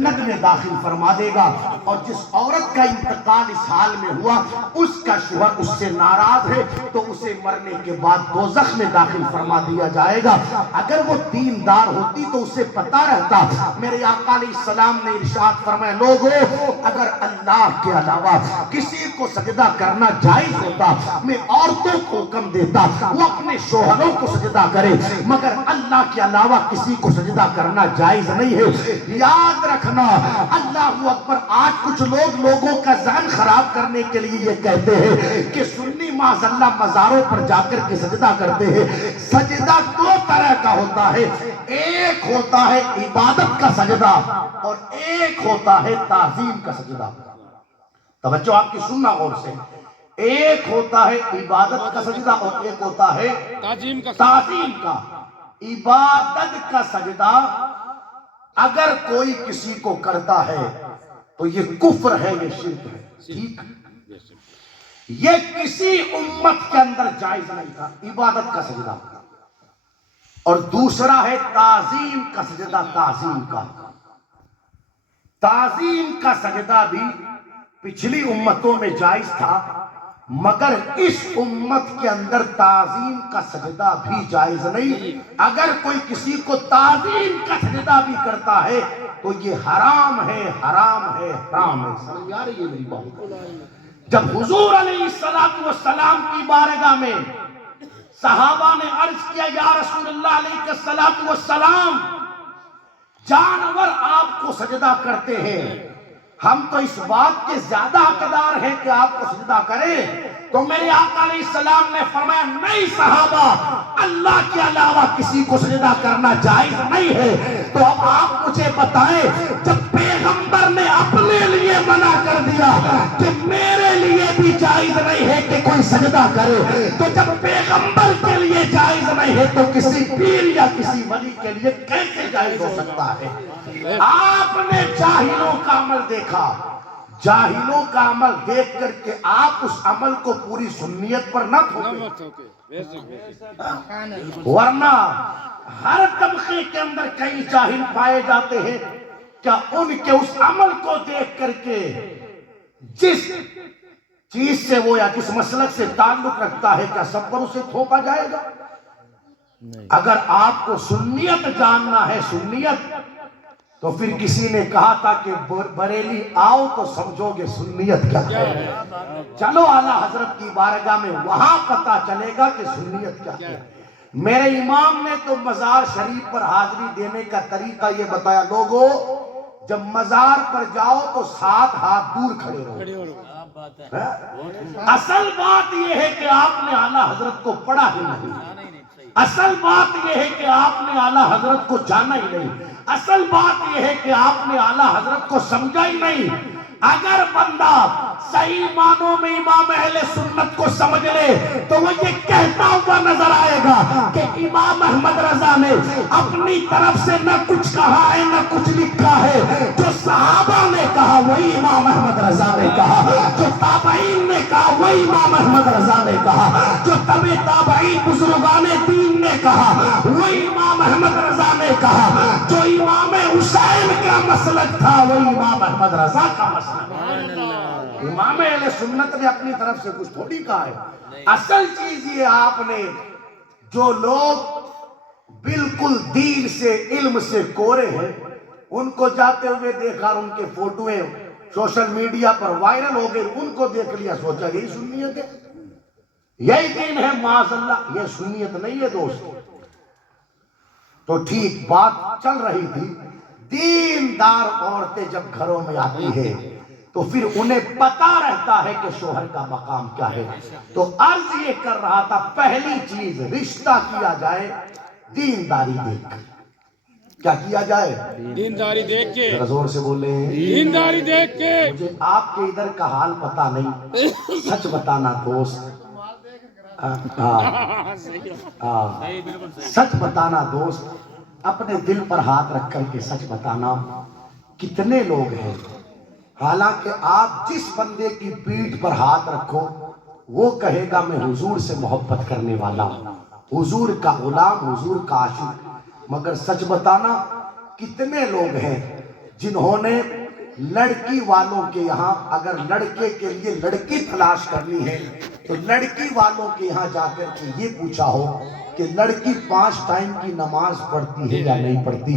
جنت میں داخل فرما دے گا، اور جس عورت کا انتقال اس حال میں ہوا اس کا شوہر اس سے ناراض ہے تو اسے مرنے کے بعد دوزخ میں داخل فرما دیا جائے گا۔ اگر وہ دیندار ہوتی تو اسے پتا رہتا۔ میرے آقا علیہ السلام نے ارشاد فرمایا، لوگوں اگر اللہ کے علاوہ کسی کو سجدہ کرنا جائز ہوتا میں عورتوں کو حکم دیتا وہ اپنے شوہروں کو سجدہ کرے، مگر اللہ کے علاوہ کسی کو سجدہ کرنا جائز نہیں ہے۔ یاد رکھنا، اللہ اکبر۔ آج کچھ لوگوں کا ذہن خراب کرنے کے لیے یہ کہتے ہیں کہ سنی معاذ اللہ مزاروں پر جا کر کے سجدہ کرتے ہیں۔ سجدہ دو طرح کا ہوتا ہے، ایک ہوتا ہے عبادت کا سجدہ اور ایک ہوتا ہے تعظیم کا سجدہ۔ توجہ آپ کی سننا غور سے، ایک ہوتا ہے عبادت کا سجدہ اور ایک ہوتا ہے تعظیم کا۔ عبادت کا سجدہ اگر کوئی کسی کو کرتا ہے تو یہ کفر ہے، یہ شرک ہے، ٹھیک؟ یہ کسی امت کے اندر جائز نہیں تھا عبادت کا سجدہ۔ اور دوسرا ہے تعظیم کا سجدہ۔ تعظیم کا سجدہ بھی پچھلی امتوں میں جائز تھا، مگر اس امت کے اندر تعظیم کا سجدہ بھی جائز نہیں۔ اگر کوئی کسی کو تعظیم کا سجدہ بھی کرتا ہے تو یہ حرام ہے، حرام ہے، حرام ہے۔ سمجھ آ رہی ہے میری بات؟ جب حضور علیہ السلام کی بارگاہ میں صحابہ نے عرض کیا، یا رسول اللہ علیہ السلام، جانور آپ کو سجدہ کرتے ہیں، ہم تو اس بات کے زیادہ حقدار ہیں کہ آپ کو سجدہ کریں۔ تو میرے آقا علیہ السلام نے فرمایا، نہیں صحابہ، اللہ کے علاوہ کسی کو سجدہ کرنا جائز نہیں ہے۔ تو اب آپ مجھے بتائیں، جب پیغمبر نے اپنے لیے منع کر دیا کہ میرے لیے بھی جائز نہیں ہے کہ کوئی سجدہ کرے، تو جب پیغمبر کے لیے جائز نہیں ہے تو کسی پیر یا کسی ولی کے لیے کیسے جائز ہو سکتا ہے؟ آپ نے جاہلوں کا عمل دیکھا، جاہلوں کا عمل دیکھ کر کے آپ اس عمل کو پوری سنیت پر نہ تھوپیں، ورنہ ہر طبقے کے اندر کئی جاہل پائے جاتے ہیں۔ کیا ان کے اس عمل کو دیکھ کر کے جس چیز سے وہ یا کس مسلک سے تعلق رکھتا ہے کیا سب پر اسے تھوپا جائے گا؟ اگر آپ کو سنیت جاننا ہے، سنیت، تو پھر کسی نے کہا تھا کہ بریلی آؤ تو سمجھو گے سنیت کیا ہے۔ چلو اعلیٰ حضرت کی بارگاہ میں، وہاں پتا چلے گا کہ سنیت کیا ہے۔ میرے امام نے تو مزار شریف پر حاضری دینے کا طریقہ یہ بتایا، لوگوں جب مزار پر جاؤ تو 7 ہاتھ دور کھڑے رہو۔ اصل بات یہ ہے کہ آپ نے اعلیٰ حضرت کو پڑھا ہی نہیں، اصل بات یہ ہے کہ آپ نے اعلیٰ حضرت کو جانا ہی نہیں، اصل بات یہ ہے کہ آپ نے اعلیٰ حضرت کو سمجھا ہی نہیں۔ اگر بندہ صحیح معنوں میں امام اہل سنت کو سمجھ لے تو وہ یہ کہتا ہوا نظر آئے گا کہ امام احمد رضا نے اپنی طرف سے نہ کچھ کہا ہے نہ کچھ لکھا ہے، جو صحابہ نے کہا وہی امام احمد رضا نے کہا، جو تابعین نے کہا وہی امام احمد رضا نے کہا، جو تبع تابعین بزرگان دین نے کہا وہی امام احمد رضا نے کہا، جو امام حسین کا مسلک تھا وہی امام احمد رضا کا مسلک۔ امام اہل سنت نے اپنی طرف سے کچھ تھوڑی کہا ہے۔ اصل چیز یہ آپ نے، جو لوگ بالکل دین سے علم سے کورے ہیں ان کو جاتے ہوئے دیکھا، ان کے فوٹویں سوشل میڈیا پر وائرل ہو گئے، ان کو دیکھ لیا، سوچا یہی سنیت ہے، یہی دین ہے، معاذ اللہ۔ یہ سنیت نہیں ہے دوست۔ تو ٹھیک بات چل رہی تھی، دیندار عورتیں جب گھروں میں آتی ہیں تو پھر انہیں پتا رہتا ہے کہ شوہر کا مقام کیا ہے۔ تو عرض یہ کر رہا تھا، پہلی چیز رشتہ کیا جائے دینداری دیکھ کر۔ کیا کیا جائے؟ دینداری دیکھ کے۔ زور سے بولیں، دینداری دیکھ کے۔ مجھے آپ کے ادھر کا حال پتا نہیں، سچ بتانا دوست، سچ بتانا دوست، اپنے دل پر ہاتھ رکھ کر کے سچ بتانا، کتنے لوگ ہیں حالانکہ آپ جس بندے کی پیٹھ پر ہاتھ رکھو وہ کہے گا میں حضور سے محبت کرنے والا ہوں، حضور کا غلام، حضور کا عاشق، مگر سچ بتانا کتنے لوگ ہیں جنہوں نے لڑکی والوں کے یہاں اگر لڑکے کے لیے لڑکی تلاش کرنی ہے تو لڑکی والوں کے یہاں جا کر کے یہ پوچھا ہو کہ لڑکی 5 ٹائم کی نماز پڑھتی ہے یا نہیں پڑھتی.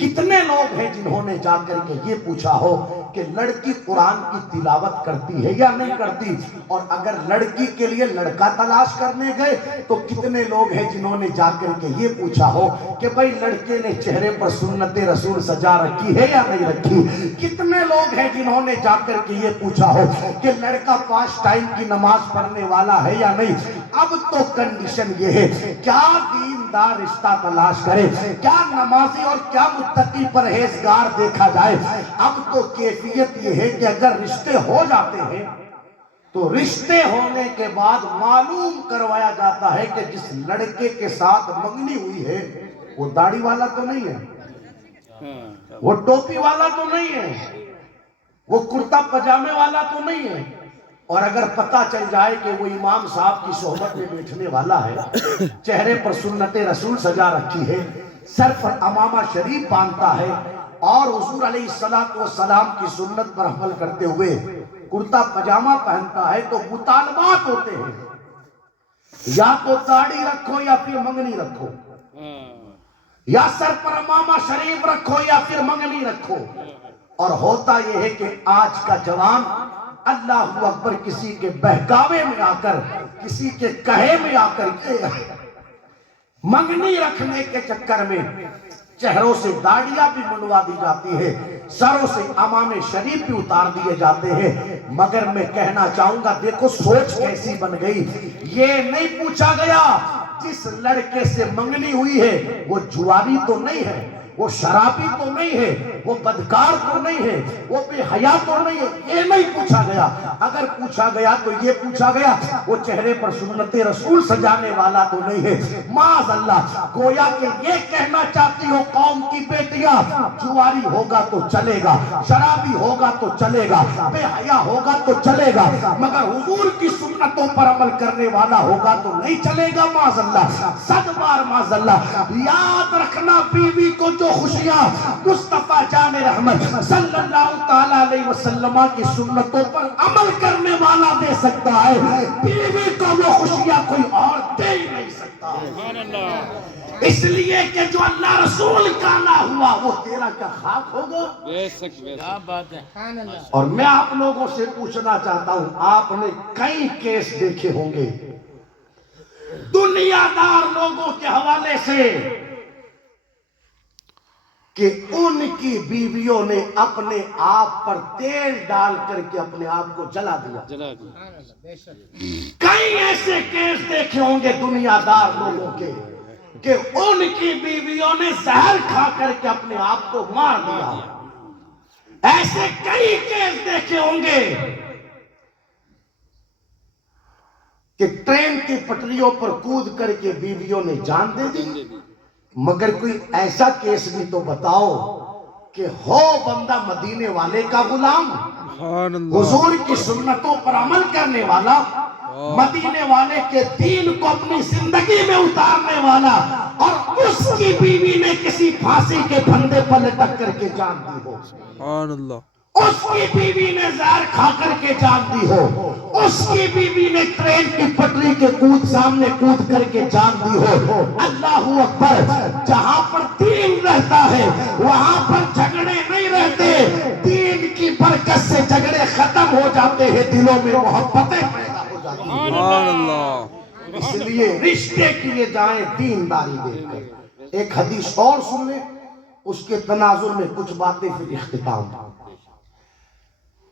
کتنے لوگ ہیں جنہوں نے جا کر کے یہ پوچھا ہو کہ لڑکی قرآن کی تلاوت کرتی ہے یا نہیں کرتی. اور اگر لڑکی کے لیے لڑکا تلاش کرنے گئے تو کتنے لوگ ہیں جنہوں نے جا کر کے یہ پوچھا ہو کہ بھئی لڑکے نے چہرے پر سنت رسول سجا رکھی ہے یا نہیں رکھی. کتنے لوگ ہیں جنہوں نے جا کر کے یہ پوچھا ہو کہ لڑکا 5 ٹائم کی نماز پڑھنے والا ہے یا نہیں. اب تو کنڈیشن یہ ہے کیا دیندار رشتہ تلاش کرے, کیا نمازی اور کیا متقی پرہیزگار دیکھا جائے. اب تو کیفیت یہ ہے کہ اگر رشتے ہو جاتے ہیں تو رشتے ہونے کے بعد معلوم کروایا جاتا ہے کہ جس لڑکے کے ساتھ منگنی ہوئی ہے وہ داڑھی والا تو نہیں ہے, وہ ٹوپی والا تو نہیں ہے, وہ کرتا پجامے والا تو نہیں ہے. اور اگر پتہ چل جائے کہ وہ امام صاحب کی صحبت میں بیٹھنے والا ہے, چہرے پر سنت رسول سجا رکھی ہے, سر پر امامہ شریف باندھتا ہے اور حضور علیہ السلام کی سنت پر عمل کرتے ہوئے کرتا پجامہ پہنتا ہے, تو مطالبات ہوتے ہیں یا تو داڑھی رکھو یا پھر منگنی رکھو, یا سر پر امامہ شریف رکھو یا پھر منگنی رکھو. اور ہوتا یہ ہے کہ آج کا جوان اللہ اکبر کسی کے بہکاوے میں آ کر, کسی کے کہے میں آ کر منگنی رکھنے کے چکر میں چہروں سے داڑیاں بھی منڈوا دی جاتی ہے, سروں سے امامے شریف بھی اتار دیے جاتے ہیں. مگر میں کہنا چاہوں گا دیکھو سوچ کیسی بن گئی. یہ نہیں پوچھا گیا جس لڑکے سے منگنی ہوئی ہے وہ جواری تو نہیں ہے, وہ شرابی تو نہیں ہے, وہ بدکار تو نہیں ہے, وہ بے حیا تو نہیں ہے. یہ نہیں پوچھا گیا. اگر پوچھا گیا تو یہ پوچھا گیا وہ چہرے پر سنت رسول سجانے والا تو نہیں ہے. معاذ اللہ, گویا کہ یہ کہنا چاہتی ہو قوم کی بیٹیاں جواری ہوگا تو چلے گا, شرابی ہوگا تو چلے گا, بے حیا ہوگا تو چلے گا, مگر حضور کی سنتوں پر عمل کرنے والا ہوگا تو نہیں چلے گا. معاذ اللہ, 100 بار معاذ اللہ. یاد رکھنا بیوی کو جو خوشیاں مصطفیٰ جان رحمت صلی اللہ تعالیٰ علیہ وسلم کی سنتوں پر عمل کرنے والا دے سکتا ہے, بیوی کو وہ خوشیاں کوئی اور دے ہی نہیں سکتا. اس لیے کہ جو اللہ رسول کا نہ ہوا وہ تیرا کیا خاک ہوگا. کیا بات ہے. اور میں آپ لوگوں سے پوچھنا چاہتا ہوں, آپ نے کئی کیس دیکھے ہوں گے دنیا دار لوگوں کے حوالے سے کہ ان کی بیویوں نے اپنے آپ پر تیل ڈال کر کے اپنے آپ کو جلا دیا. کئی ایسے کیس دیکھے ہوں گے دنیا دار لوگوں کے کہ ان کی بیویوں نے زہر کھا کر کے اپنے آپ کو مار دیا. ایسے کئی کیس دیکھے ہوں گے کہ ٹرین کی پٹریوں پر کود کر کے بیویوں نے جان دے دی. مگر کوئی ایسا کیس بھی تو بتاؤ کہ ہو بندہ مدینے والے کا غلام, حضور کی سنتوں پر عمل کرنے والا, مدینے والے کے دین کو اپنی زندگی میں اتارنے والا, اور اس کی بیوی نے کسی پھانسی کے پھندے پر لٹک کر کے جان دی ہو. سبحان اللہ. اس کی بیوی نے زہر کھا کر کے جان دی ہو, اس کی بیوی نے ٹرین کی پٹری کے سامنے کود کر کے جان دی ہو. اللہ اکبر. جہاں پر دین رہتا ہے وہاں پر جھگڑے نہیں رہتے, دین کی برکت سے جھگڑے ختم ہو جاتے ہیں, دلوں میں محبتیں پیدا ہو جاتی ہیں. سبحان اللہ. اس لیے رشتے کیے جائیں دینداری دیکھ کر. ایک حدیث اور سن لیں, اس کے تناظر میں کچھ باتیں پھر اختتام.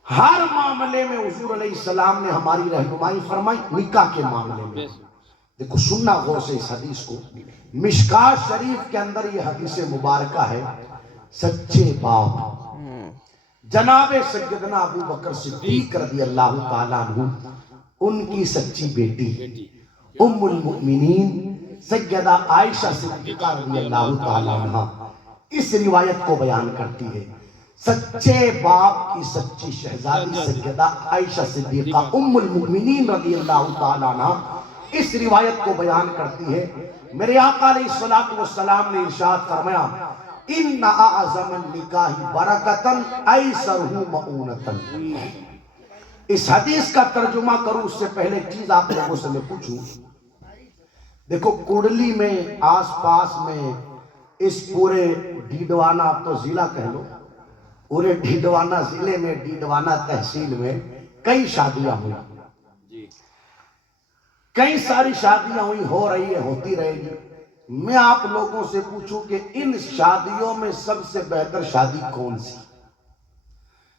ہر معاملے میں حضور علیہ السلام نے ہماری رہنمائی فرمائی. نکاح کے معاملے میں دیکھو, سننا غور سے اس حدیث کو. مشکات شریف کے اندر یہ حدیث مبارکہ ہے. سچے باپ جناب سیدنا ابو بکر صدیق رضی اللہ تعالیٰ عنہ, ان کی سچی بیٹی ام المؤمنین سیدہ عائشہ صدیقہ رضی اللہ تعالیٰ عنہ اس روایت کو بیان کرتی ہے. سچے باپ کی سچی شہزادی سیدہ عائشہ صدیقہ ام المؤمنین رضی اللہ تعالیٰ عنہ اس روایت کو بیان کرتی ہے. میرے آقا علیہ السلام نے ارشاد فرمایا, ان اعظم النکاح برکتن ایسرہ مؤونتن. اس حدیث کا ترجمہ کروں اس سے پہلے چیز آپ لوگوں سے میں پوچھوں. دیکھو کڑلی میں آس پاس میں اس پورے ڈیڈوانا، اب تو ضلع کہہ لو، پورے ڈیڈوانا ضلع میں ڈیڈوانا تحصیل میں کئی شادیاں ہوئی، کئی ساری شادیاں ہوئی، ہو رہی ہے، ہوتی رہے گی. میں آپ لوگوں سے پوچھوں کہ ان شادیوں میں سب سے بہتر شادی کون سی؟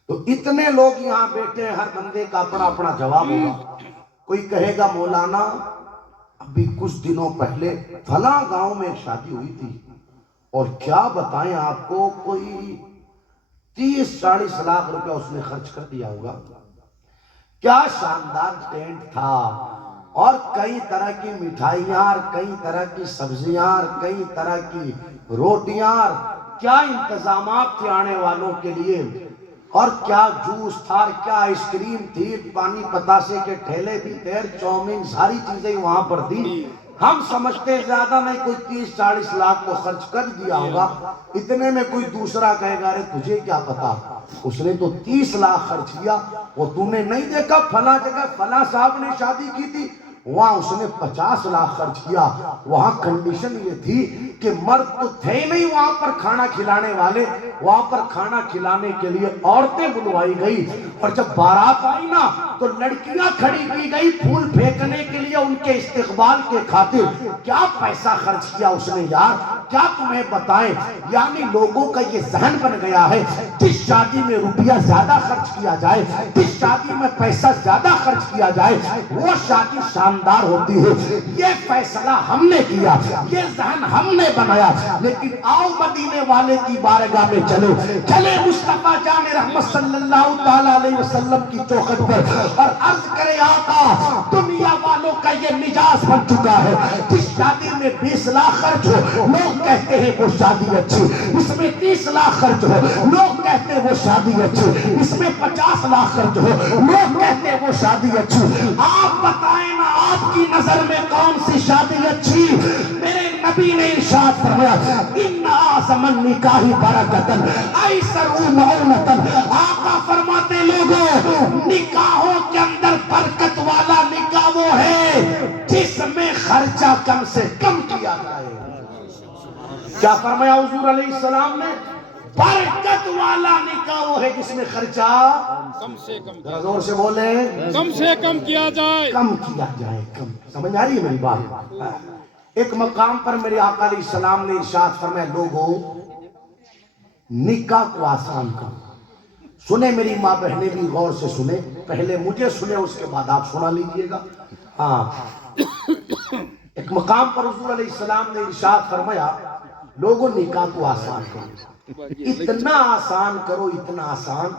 تو اتنے لوگ یہاں بیٹھے ہیں، ہر بندے کا اپنا اپنا جواب ہوگا. کوئی کہے گا مولانا ابھی کچھ دنوں پہلے فلاں گاؤں میں ایک شادی ہوئی تھی، اور کیا بتائیں آپ کو، کوئی 30-40 لاکھ روپے اس نے خرچ کر دیا ہوگا. کیا شاندار ٹینٹ تھا، اور کئی طرح کی مٹھائیاں، اور کئی طرح کی سبزیاں، اور کئی طرح کی روٹیاں، کیا انتظامات تھے آنے والوں کے لیے، اور کیا جوس تھا، اور کیا آئس کریم تھی، پانی پتاسے کے ٹھیلے بھی تھے، چاؤمین، ساری چیزیں وہاں پر تھی. ہم سمجھتے زیادہ نہیں، کوئی 30-40 لاکھ کو خرچ کر دیا ہوگا. اتنے میں کوئی دوسرا کہے گا ارے تجھے کیا پتا، اس نے تو 30 لاکھ خرچ کیا. وہ تو نے نہیں دیکھا فلاں جگہ فلاں صاحب نے شادی کی تھی، وہاں اس نے 50 لاکھ خرچ کیا. وہاں کنڈیشن یہ تھی کہ مرد تو تھے نہیں وہاں پر کھانا کھلانے والے، وہاں پر کھانا کھلانے کے لیے عورتیں بلوائی گئی، اور جب بارات آئی نا تو لڑکیاں کھڑی کی گئی پھول پھینکنے کے لیے ان کے استقبال کے خاطر. کیا پیسہ خرچ کیا اس نے یار، کیا تمہیں بتائیں. یعنی لوگوں کا یہ ذہن بن گیا ہے جس شادی میں روپیہ زیادہ خرچ کیا جائے، جس شادی میں پیسہ زیادہ خرچ کیا جائے، وہ شادی شاندار ہوتی ہے. یہ فیصلہ ہم نے کیا، یہ ذہن ہم نے بنایا. لیکن آؤ مدینے والے کی بارگاہ میں چلے مصطفیٰ جان رحمت صلی اللہ تعالیٰ علیہ وسلم کی چوکھٹ پر، اور عرض کرے آقا دنیا والوں کا یہ مزاج بن چکا ہے، جس شادی میں 20 لاکھ خرچ ہو لوگ کہتے ہیں وہ شادی اچھی، اس میں 30 لاکھ خرچ ہو لوگ کہتے ہیں وہ شادی اچھی، اس میں 50 لاکھ خرچ ہو لوگ کہتے ہیں وہ شادی اچھی. آپ بتائیں نا آپ کی نظر میں کون سی شادی اچھی؟ میرے نبی نے ارشاد فرمایا ان اعظم النکاح برکتن ایسر مؤونتن. آقا فرماتے لوگوں نکاحوں کے اندر برکت والا نکاح وہ ہے جس میں خرچہ کم سے کم کیا جائے. کیا فرمایا حضور علیہ السلام نے؟ برکت والا نکاح وہ ہے جس میں خرچہ کم سے کم، ذرا زور سے بولیں، کم سے کم کیا جائے، کم کیا جائے. کم سمجھ آ رہی ہے میری بات؟ ایک مقام پر میرے آقا علیہ السلام نے ارشاد فرمایا لوگوں نکاح کو آسان کرو. سنے میری ماں بہنیں بھی غور سے سنے، پہلے مجھے سنے اس کے بعد آپ سنا لیجئے گا. ہاں ایک مقام پر حضور علیہ السلام نے ارشاد فرمایا لوگوں نکاح کو آسان کرو، اتنا آسان کرو، اتنا آسان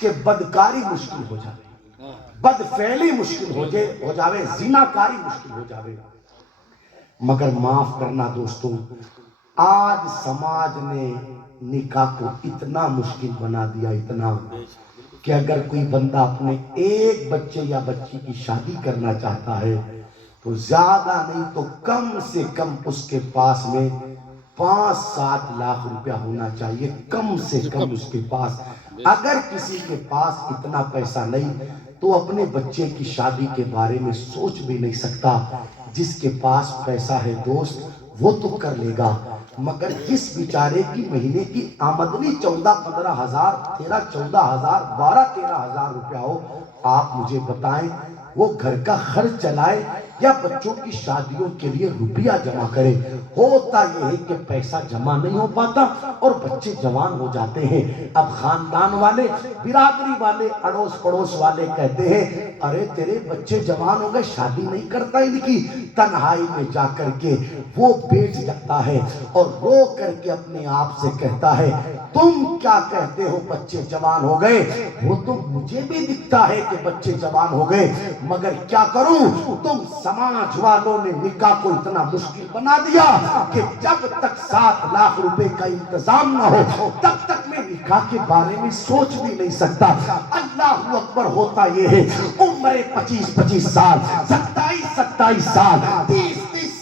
کہ بدکاری مشکل ہو جائے، بد فعلی مشکل ہو جاوے، زنا کاری مشکل ہو جاوے. مگر معاف کرنا دوستوں، آج سماج نے نکاح کو اتنا مشکل بنا دیا، اتنا کہ اگر کوئی بندہ اپنے ایک بچے یا بچی کی شادی کرنا چاہتا ہے تو زیادہ نہیں تو کم سے کم اس کے پاس میں 5-7 لاکھ روپیہ ہونا چاہیے، کم سے کم اس کے پاس. اگر کسی کے پاس اتنا پیسہ نہیں تو اپنے بچے کی شادی کے بارے میں سوچ بھی نہیں سکتا. جس کے پاس پیسہ ہے دوست وہ تو کر لے گا، مگر جس بیچارے کی مہینے کی آمدنی 14-15 ہزار، 13-14 ہزار، 12-13 ہزار روپیہ ہو، آپ مجھے بتائیں وہ گھر کا خرچ چلائے یا بچوں کی شادیوں کے لیے روپیہ جمع کرے؟ ہوتا یہ ہے کہ پیسہ جمع نہیں ہو پاتا اور بچے جوان ہو جاتے ہیں. اب خاندان والے، برادری والے، اڑوس پڑوس والے کہتے ہیں ارے تیرے بچے جوان ہو گئے، شادی نہیں کرتا ان کی. تنہائی میں جا کر کے وہ بیٹھ جاتا ہے اور رو کر کے اپنے آپ سے کہتا ہے تم کیا کہتے ہو بچے جوان ہو گئے؟ وہ تو مجھے بھی دکھتا ہے کہ بچے جوان ہو گئے، مگر کیا کروں؟ تم سماج والوں نے نکاح کو اتنا مشکل بنا دیا کہ جب تک 7 لاکھ روپے کا انتظام نہ ہو تب تک میں نکاح کے بارے میں سوچ بھی نہیں سکتا. اللہ اکبر. ہوتا یہ ہے عمر 25-25 سال، 27-27 سال، 30-30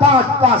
5-5,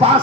5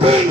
3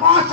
5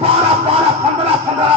12-15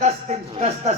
10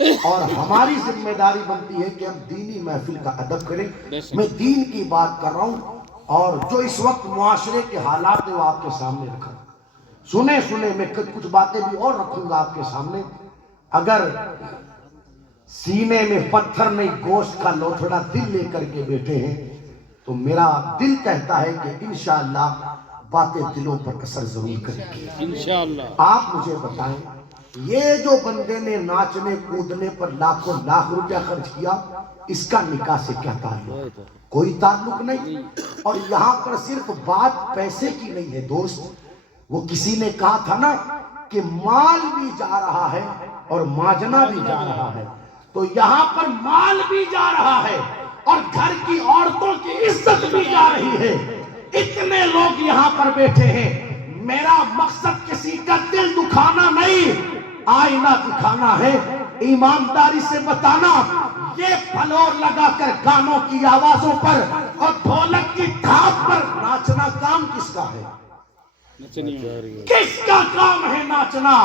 اور ہماری ذمہ داری بنتی ہے کہ ہم دینی محفل کا ادب کریں. میں دین کی بات کر رہا ہوں اور جو اس وقت معاشرے کے حالات ہیں وہ آپ کے سامنے رکھا. سنیں میں کچھ باتیں بھی اور رکھوں گا آپ کے سامنے. اگر سینے میں پتھر نہیں گوشت کا لوتھڑا دل لے کر کے بیٹھے ہیں تو میرا دل کہتا ہے کہ انشاءاللہ باتیں دلوں پر اثر ضرور کریں گی انشاءاللہ. آپ مجھے بتائیں یہ جو بندے نے ناچنے کودنے پر لاکھوں لاکھ روپیہ خرچ کیا اس کا نکاح سے کیا تعلق؟ کوئی تعلق نہیں. اور یہاں پر صرف بات پیسے کی نہیں ہے دوست. وہ کسی نے کہا تھا نا کہ مال بھی جا رہا ہے اور ماجنا بھی جا رہا ہے. تو یہاں پر مال بھی جا رہا ہے اور گھر کی عورتوں کی عزت بھی جا رہی ہے. اتنے لوگ یہاں پر بیٹھے ہیں. میرا مقصد کسی کا دل دکھانا نہیں آئینہ دکھانا ہے. ایمانداری سے بتانا یہ فلور لگا کر گانوں کی آوازوں پر اور ڈھولک کی تھاپ پر ناچنا کام کس کا ہے؟ کس کا کام ہے ناچنا؟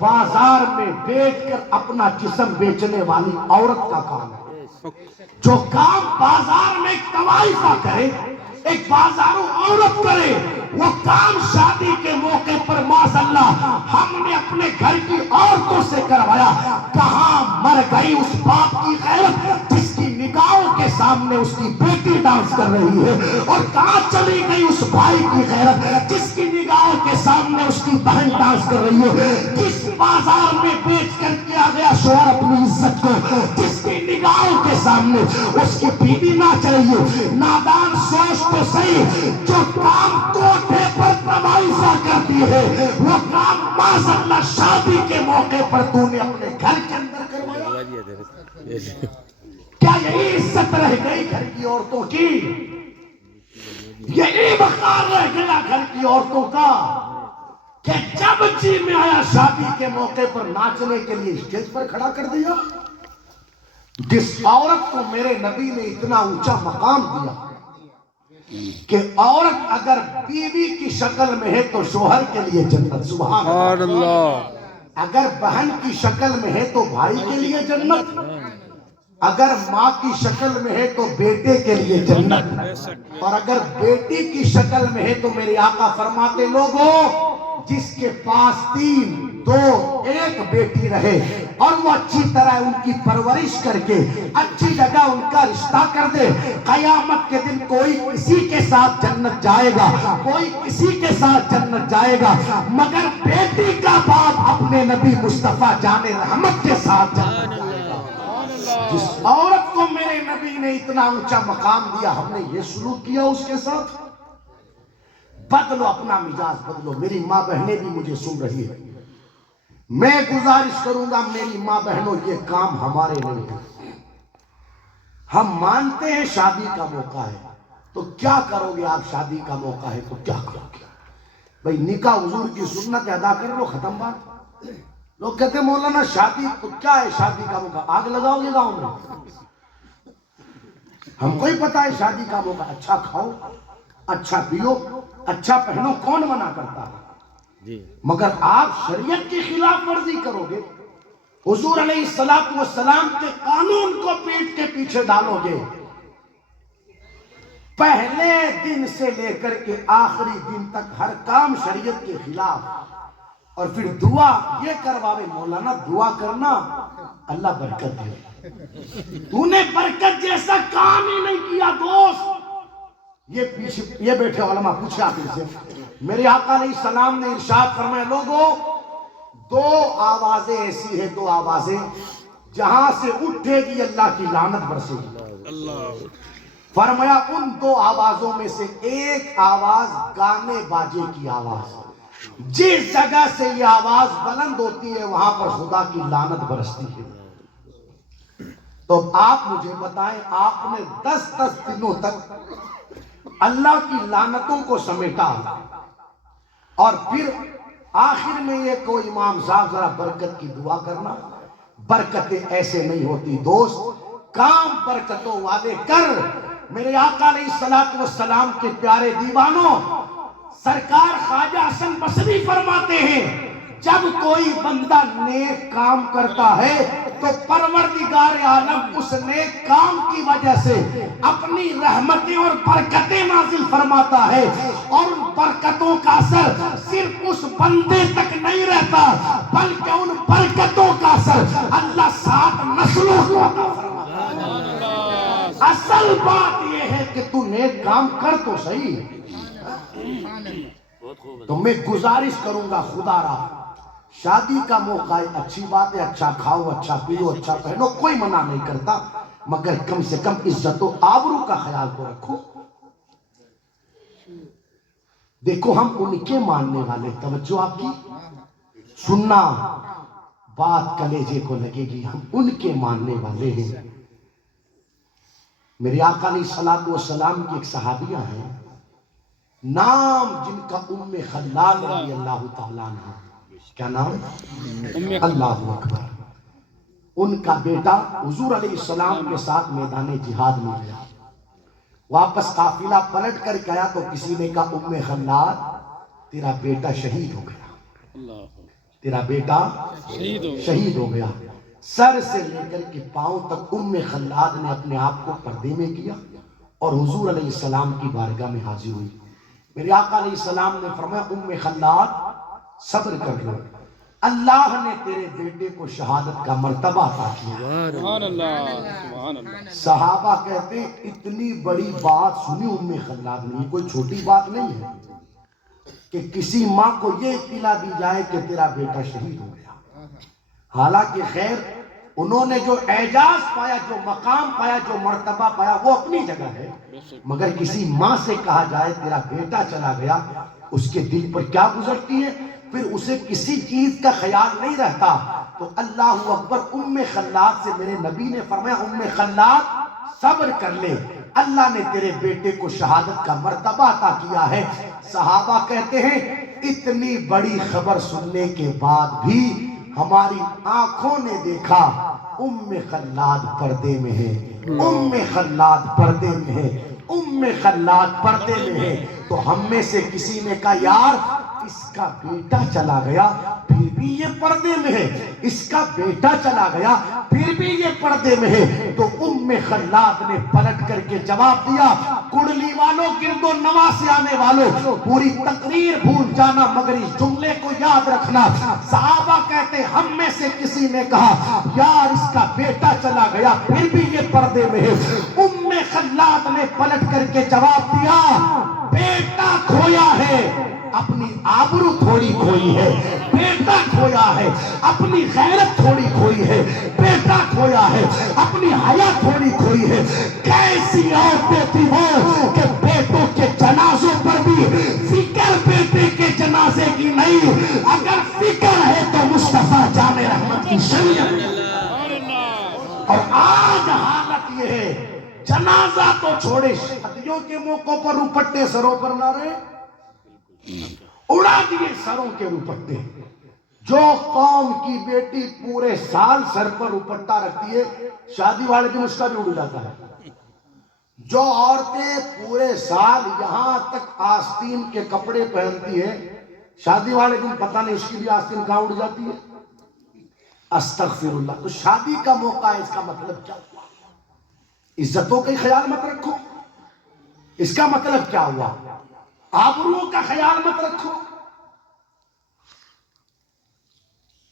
بازار میں بیٹھ کر اپنا جسم بیچنے والی عورت کا کام ہے. جو کام بازار میں طوائفہ کرے ایک بازارو عورت کرے وہ کام شادی کے موقع پر ماشاءاللہ ہم نے اپنے گھر کی عورتوں سے کروایا. کہاں مر گئی اس باپ کی غیرت جس کی نگاہوں کے سامنے اس کی بیٹی ڈانس کر رہی ہے اور کہاں چلی گئی اس بھائی کی غیرت جس کی نگاہوں کے سامنے اس کی بہن ڈانس کر رہی ہے. جس بازار میں بیچ کر کیا گیا شوہر اپنی عزت کو جس کی نگاہوں کے سامنے اس کی بیوی ناچ رہی ہے. نادان سوچ تو صحیح جو کام کوٹھے پر طوائفہ کرتی ہے وہ کام ماشاءاللہ شادی کے موقع پر تو نے اپنے گھر کے اندر کروایا. کیا یہی عزت رہ گئی گھر کی عورتوں کی؟ یہی وقار رہ گیا گھر کی عورتوں کا کہ جب جی میں آیا شادی کے موقع پر ناچنے کے لیے اسٹیج پر کھڑا کر دیا. جس عورت کو میرے نبی نے اتنا اونچا مقام دیا کہ عورت اگر بیوی کی شکل میں ہے تو شوہر کے لیے جنت. سبحان اللہ. اگر بہن کی شکل میں ہے تو بھائی کے لیے جنت. اگر ماں کی شکل میں ہے تو بیٹے کے لیے جنت. اور اگر بیٹی کی شکل میں ہے تو میرے آقا فرماتے لوگوں جس کے پاس 3 2 1 بیٹی رہے اور وہ اچھی طرح ان کی پرورش کر کے اچھی جگہ ان کا رشتہ کر دے قیامت کے دن کوئی کسی کے ساتھ جنت جائے گا کوئی کسی کے ساتھ جنت جائے گا مگر بیٹی کا باپ اپنے نبی مصطفیٰ جان رحمت کے ساتھ جنت جائے گا. جس عورت کو میرے نبی نے اتنا اونچا مقام دیا ہم نے یہ سلوک کیا اس کے ساتھ. بدلو اپنا مزاج بدلو. میری ماں بہنیں بھی مجھے سن رہی ہے. میں گزارش کروں گا میری ماں بہنوں یہ کام ہمارے نہیں ہے. ہم مانتے ہیں شادی کا موقع ہے تو کیا کرو گے آپ؟ شادی کا موقع ہے تو کیا کرو گے بھئی؟ نکاح حضور کی سنت ادا کر لو ختم بات. لوگ کہتے ہیں مولانا شادی تو کیا ہے؟ شادی کا موقع آگ لگاؤ گے گاؤں میں؟ ہم کو ہی پتا ہے شادی کا موقع. اچھا کھاؤ اچھا پیو اچھا پہنو کون منع کرتا ہے؟ مگر آپ شریعت کی خلاف ورزی کرو گے حضور علیہ السلام کے قانون کو پیٹ کے پیچھے ڈالو گے. پہلے دن سے لے کر کے آخری دن تک ہر کام شریعت کے خلاف اور پھر دعا یہ کرواوے. مولانا دعا کرنا اللہ برکت دے. تو نے برکت جیسا کام ہی نہیں کیا دوست. یہ بیٹھے علماء پوچھے آپ سے میرے آقا علیہ السلام نے ارشاد فرمایا لوگوں 2 آوازیں ایسی ہیں 2 آوازیں جہاں سے اٹھے گی اللہ کی لعنت برسے گی. فرمایا ان 2 آوازوں میں سے ایک آواز گانے باجے کی آواز. جس جگہ سے یہ آواز بلند ہوتی ہے وہاں پر خدا کی لعنت برستی ہے. تو آپ مجھے بتائیں آپ نے 10 دنوں تک اللہ کی لعنتوں کو سمیٹا اور پھر آخر میں یہ کوئی امام صاحب ذرا برکت کی دعا کرنا. برکتیں ایسے نہیں ہوتی دوست. کام برکتوں والے کر. میرے آقا علیہ السلام کے پیارے دیوانوں سرکار خواجہ حسن بصری فرماتے ہیں جب کوئی بندہ نیک کام کرتا ہے تو پروردگار عالم اس نیک کام کی وجہ سے اپنی رحمتیں اور برکتیں نازل فرماتا ہے، اور ان برکتوں کا اثر صرف اس بندے تک نہیں رہتا بلکہ ان برکتوں کا اثر اللہ 7 نسلوں کو عطا فرماتا ہے۔ اصل بات یہ ہے کہ تو نیک کام کر تو صحیح۔ تو میں گزارش کروں گا خدا را، شادی کا موقع ہے، اچھی بات ہے، اچھا کھاؤ، اچھا پیو، اچھا پہنو، کوئی منع نہیں کرتا، مگر کم سے کم عزت و آبرو کا خیال تو رکھو۔ دیکھو ہم ان کے ماننے والے، توجہ آپ کی سننا، بات کلیجے کو لگے گی، ہم ان کے ماننے والے ہیں۔ میرے آقا علیہ الصلوۃ والسلام کی ایک صحابیہ ہیں، نام جن کا ام خلال رضی اللہ تعالیٰ عنہ، کیا نام؟ اللہ اکبر۔ ان کا بیٹا حضور علیہ السلام کے ساتھ میدان جہاد میں گیا، واپس قافلہ پلٹ کر گیا تو کسی نے کہا ام خلال تیرا بیٹا شہید ہو گیا، تیرا بیٹا شہید ہو گیا۔ سر سے لے کر کے پاؤں تک ام خلاد نے اپنے آپ کو پردے میں کیا اور حضور علیہ السلام کی بارگاہ میں حاضر ہوئی۔ میرے آقا علیہ السلام نے فرمایا ام خلاد صبر کر لو، اللہ نے تیرے بیٹے کو شہادت کا مرتبہ عطا کیا۔ سبحان اللہ، سبحان اللہ۔ صحابہ کہتے ہیں اتنی بڑی بات سنی ام خلاد نے، یہ کوئی چھوٹی بات نہیں ہے کہ کسی ماں کو یہ اطلاع دی جائے کہ تیرا بیٹا شہید ہو گیا۔ حالانکہ خیر انہوں نے جو اعجاز پایا، جو مقام پایا، جو مرتبہ پایا وہ اپنی جگہ ہے، مگر کسی ماں سے کہا جائے تیرا بیٹا چلا گیا، اس کے دل پر کیا گزرتی ہے، پھر اسے کسی چیز کا خیال نہیں رہتا۔ تو اللہ اکبر، ام خلاد سے میرے نبی نے فرمایا ام خلاد صبر کر لے، اللہ نے تیرے بیٹے کو شہادت کا مرتبہ عطا کیا ہے۔ صحابہ کہتے ہیں اتنی بڑی خبر سننے کے بعد بھی ہماری آنکھوں نے دیکھا ام خلاد پردے میں ہے، ام خلاد پردے میں ہے، ام خلاد پردے میں ہے۔ تو ہم میں سے کسی نے کہا یار اس کا بیٹا چلا گیا پھر بھی یہ پردے میں ہے، اس کا بیٹا چلا گیا پھر بھی یہ پردے میں ہے۔ تو ام خلاد نے پلٹ کر کے جواب دیا، کڑلی والوں، گرد و نواح سے آنے والوں، پوری تقریر بھول جانا مگر اس جملے کو یاد رکھنا۔ صحابہ کہتے ہم میں سے کسی نے کہا یار اس کا بیٹا چلا گیا پھر بھی یہ پردے میں ہے۔ ام خلاد نے پلٹ کر کے جواب دیا، بیٹا کھویا ہے اپنی آبرو تھوڑی کھوئی ہے، بیٹا کھویا ہے اپنی غیرت تھوڑی کھوئی ہے، بیٹا کھویا ہے اپنی حیا تھوڑی کھوئی ہے۔ کیسی عورتیں تھی وہ کہ بیٹوں کے جنازوں پر بھی فکر بیٹے کے جنازے کی نہیں، اگر فکر ہے تو مصطفیٰ جان رحمت کی شریعت۔ اور آج حالت یہ ہے جنازہ تو چھوڑے، شادیوں کے موقع پر روپٹے سروں پر نہ رہے، اڑا دیے سروں کے روپٹے۔ جو قوم کی بیٹی پورے سال سر پر روپٹا رکھتی ہے شادی والے دن اس کا بھی اڑ جاتا ہے۔ جو عورتیں پورے سال یہاں تک آستین کے کپڑے پہنتی ہے شادی والے دن پتہ نہیں اس کی بھی آستین کہاں اڑ جاتی ہے۔ استغفر اللہ۔ تو شادی کا موقع ہے، اس کا مطلب کیا ہوا؟ عزتوں کا خیال مت رکھو، اس کا مطلب کیا ہوا؟ آبرو کا خیال مت رکھو۔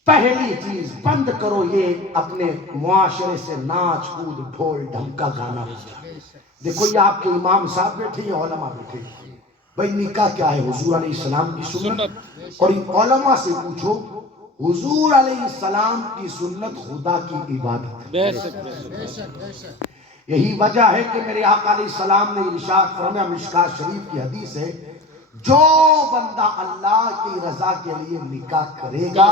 پہلی چیز بند کرو یہ اپنے معاشرے سے ناچ کود ڈھول ڈھمکا گانا بجانا۔ دیکھو یہ آپ کے امام صاحب بیٹھے ہیں، علماء بیٹھے ہیں، بھئی نکاح کیا ہے؟ حضور علیہ السلام کی سنت۔ اور ان علماء سے پوچھو حضور علیہ السلام کی سنت خدا کی عبادت ہے۔ یہی وجہ ہے کہ میرے آقا علیہ السلام نے ارشاد فرمایا، مشکوٰۃ شریف کی حدیث ہے، جو بندہ اللہ کی رضا کے لیے نکاح کرے گا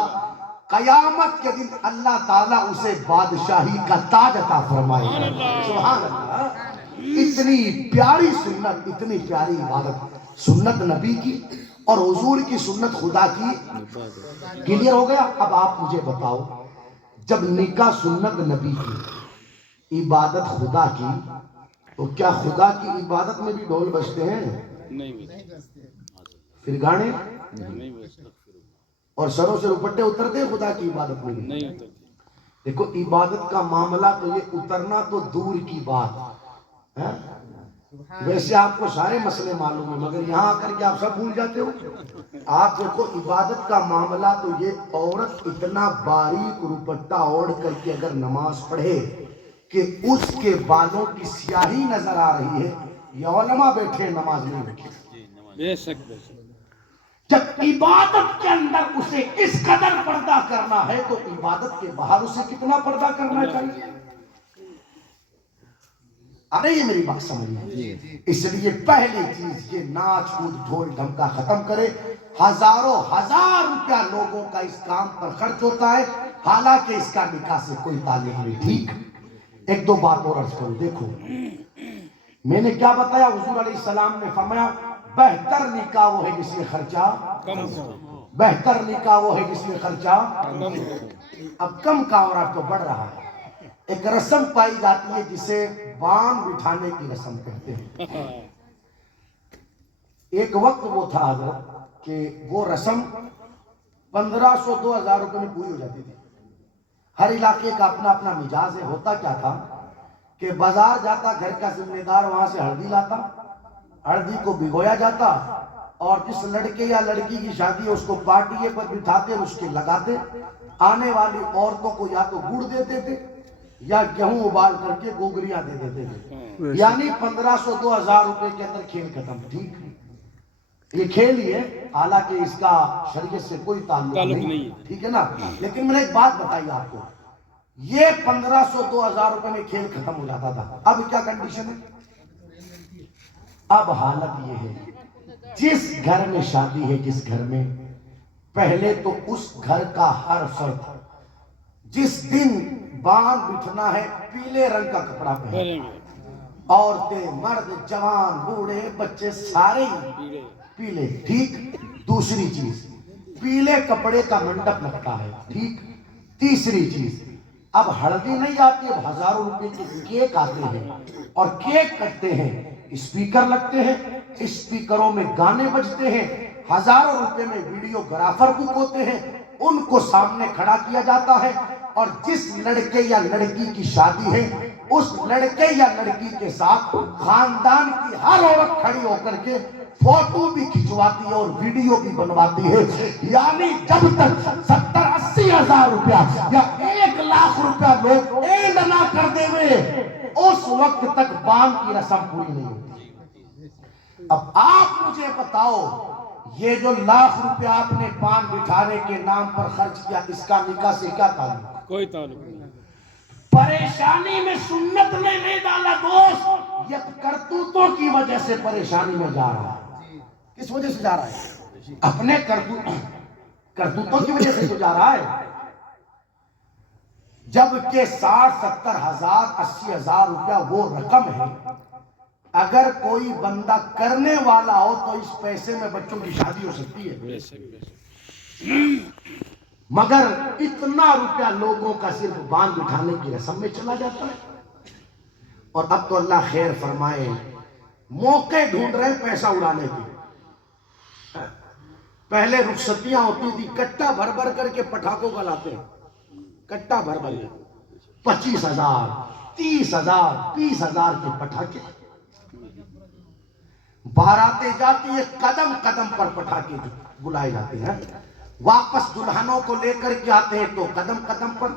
قیامت کے دن اللہ تعالیٰ اسے بادشاہی کا تاج عطا فرمائے گا۔ سبحان اللہ۔ اتنی پیاری سنت، اتنی پیاری عبادت، سنت نبی کی اور حضور کی سنت خدا کی۔ کلیئر ہو گیا؟ اب آپ مجھے بتاؤ، جب نکاح سنت نبی کی، عبادت خدا کی، تو کیا خدا کی عبادت میں بھی ڈھول بجتے ہیں؟ نہیں پھر گانے؟ اور سروں سے دوپٹے اترتے ہیں خدا کی عبادت میں؟ نہیں اترتی. دیکھو عبادت کا معاملہ تو یہ اترنا تو دور کی بات ہے. ویسے آپ کو سارے مسئلے معلوم ہیں مگر یہاں آ کر کے آپ سب بھول جاتے ہو. آپ دیکھو عبادت کا معاملہ تو یہ عورت اتنا باریک دوپٹہ اوڑھ کر کے اگر نماز پڑھے کہ اس کے بالوں کی سیاہی نظر آ رہی ہے، یہ علماء بیٹھے نماز نہیں بیٹھے. بے شک بے شک. جب عبادت کے اندر اسے اس قدر پردہ کرنا ہے تو عبادت کے باہر اسے کتنا پردہ کرنا چاہیے؟ ارے یہ میری بات سمجھیے. اس لیے پہلی چیز یہ ناچ کود ڈھول ڈھمکا ختم کرے. ہزاروں ہزار روپیہ لوگوں کا اس کام پر خرچ ہوتا ہے حالانکہ اس کا نکاح سے کوئی تعلق نہیں. ٹھیک. ایک دو بات اور عرض کروں. دیکھو میں نے کیا بتایا، حضور علیہ السلام نے فرمایا بہتر نکاح وہ ہے جس میں خرچہ کم ہو. بہتر نکاح وہ ہے جس میں خرچہ کم ہو. اب کم کا اور اب تو بڑھ رہا ہے. ایک رسم پائی جاتی ہے جسے بان بٹھانے کی رسم کہتے ہیں. ایک وقت وہ تھا حضرت کہ وہ رسم 1500 2000 روپے میں پوری ہو جاتی تھی. ہر علاقے کا اپنا اپنا مزاج ہے. ہوتا کیا تھا کہ بازار جاتا، گھر کا ذمہ دار وہاں سے ہلدی لاتا، ہلدی کو بھگویا جاتا اور جس لڑکے یا لڑکی کی شادی ہے اس کو پاٹیے پر بٹھاتے اس کے لگاتے. آنے والی عورتوں کو یا تو گڑ دیتے تھے یا گیہوں ابال کر کے گوگریاں دے دیتے تھے. یعنی 1500 2000 روپے کے اندر کھیل ختم. ٹھیک. یہ کھیل ہی ہے حالانکہ اس کا شریعت سے کوئی تعلق نہیں. ٹھیک ہے نا. لیکن میں نے ایک بات بتائی آپ کو، یہ 1500 2000 روپے میں کھیل ختم ہو جاتا تھا. اب کیا کنڈیشن ہے؟ اب حالت یہ ہے جس گھر میں شادی ہے، جس گھر میں، پہلے تو اس گھر کا ہر فرد جس دن بان بٹھنا ہے پیلے رنگ کا کپڑا پہنے. عورتیں، مرد، جوان، بوڑھے، بچے سارے ہی پیلے. ٹھیک. دوسری چیز پیلے کپڑے کا منڈپ لگتا ہے. ٹھیک. تیسری چیز اب ہلدی نہیں آتی، اب ہزاروں روپے کے کیک آتے ہیں اور کیک کٹتے ہیں، اسپیکر لگتے ہیں، اسپیکروں میں گانے بجتے ہیں، ہزاروں روپے میں ویڈیو گرافر بک ہوتے ہیں، ان کو سامنے کھڑا کیا جاتا ہے اور جس لڑکے یا لڑکی کی شادی ہے اس لڑکے یا لڑکی کے ساتھ خاندان کی ہر عورت کھڑی ہو کر کے فوٹو بھی کھچواتی ہے اور ویڈیو بھی بنواتی ہے. یعنی جب تک 70-80 ہزار روپیہ یا 1 لاکھ روپیہ لوگ اینڈ نہ کر دے ہوئے اس وقت تک بان کی رسم پوری نہیں ہوتی. اب آپ مجھے بتاؤ یہ جو لاکھ روپیہ آپ نے بان بٹھانے کے نام پر خرچ کیا اس کا نکاح سے کیا تعلق؟ کوئی تعلق نہیں. پریشانی میں سنت نے نہیں ڈالا دوست، یہ کرتوتوں کی وجہ سے پریشانی میں جا رہا ہے. کس وجہ سے جا رہا ہے؟ اپنے کرتوتوں کی وجہ سے تو جا رہا ہے. جبکہ 60-70 ہزار 80 ہزار روپیہ وہ رقم ہے. اگر کوئی بندہ کرنے والا ہو تو اس پیسے میں بچوں کی شادی ہو سکتی ہے. مگر اتنا روپیہ لوگوں کا صرف بان بٹھانے کی رسم میں چلا جاتا ہے. اور اب تو اللہ خیر فرمائے موقع ڈھونڈ رہے پیسہ اڑانے کی. پہلے رخصتیاں ہوتی تھی کٹا بھر بھر کر کے پٹاخوں کا لاتے ہیں. کٹا بھر بھر 25,000 30,000 20,000 کے پٹاخے. باراتیں جاتی ہے قدم قدم پر پٹاخے بلائے جاتے ہیں. واپس دلہنوں کو لے کر کے آتے ہیں تو قدم قدم پر.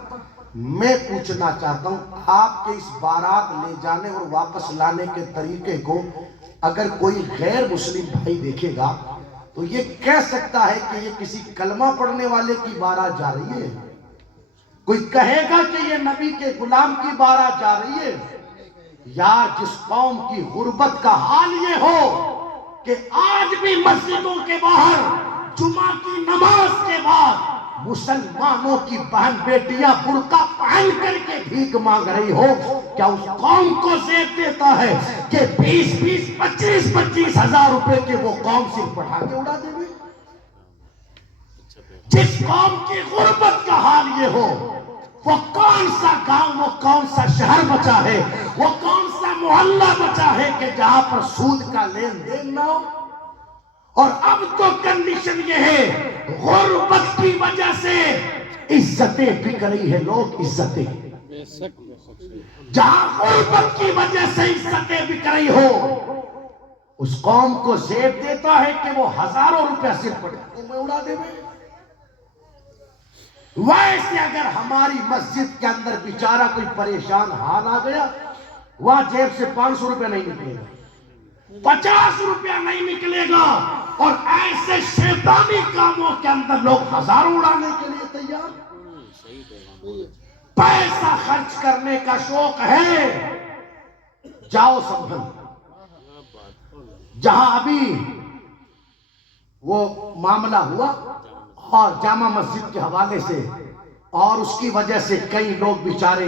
میں پوچھنا چاہتا ہوں آپ کے اس بارات لے جانے اور واپس لانے کے طریقے کو اگر کوئی غیر مسلم بھائی دیکھے گا تو یہ کہہ سکتا ہے کہ یہ کسی کلمہ پڑھنے والے کی بارات جا رہی ہے. کوئی کہے گا کہ یہ نبی کے غلام کی بارات جا رہی ہے. یار جس قوم کی غربت کا حال یہ ہو کہ آج بھی مسجدوں کے باہر جمعہ کی نماز کے بعد مسلمانوں کی بہن بیٹیاں برقع پہن کر کے بھیک مانگ رہی ہو، کیا اس قوم کو زیب دیتا ہے کہ 20-20 25-25 ہزار روپے کے وہ قوم صرف پٹاخے اڑا دے گی؟ جس قوم کی غربت کا حال یہ ہو وہ کون سا گاؤں، وہ کون سا شہر بچا ہے، وہ کون سا محلہ بچا ہے کہ جہاں پر سود کا لین دین نہ ہو؟ اور اب تو کنڈیشن یہ ہے غربت کی وجہ سے عزتیں بک رہی ہے، لوگ عزتیں، بے شک بے شک جہاں غربت کی وجہ سے عزتیں بک رہی ہو، اس قوم کو زیب دیتا ہے کہ وہ ہزاروں روپیہ صرف پڑے میں اڑا دے میں۔ ویسے اگر ہماری مسجد کے اندر بیچارہ کوئی پریشان حال آ گیا، وہاں جیب سے 500 روپیہ نہیں نکلے گا، 50 روپیہ نہیں نکلے گا، اور ایسے شیطانی کاموں کے اندر لوگ ہزاروں اڑانے کے لیے تیار۔ پیسہ خرچ کرنے کا شوق ہے، جاؤ سنبھل۔ جہاں ابھی وہ معاملہ ہوا اور جامع مسجد کے حوالے سے، اور اس کی وجہ سے کئی لوگ بیچارے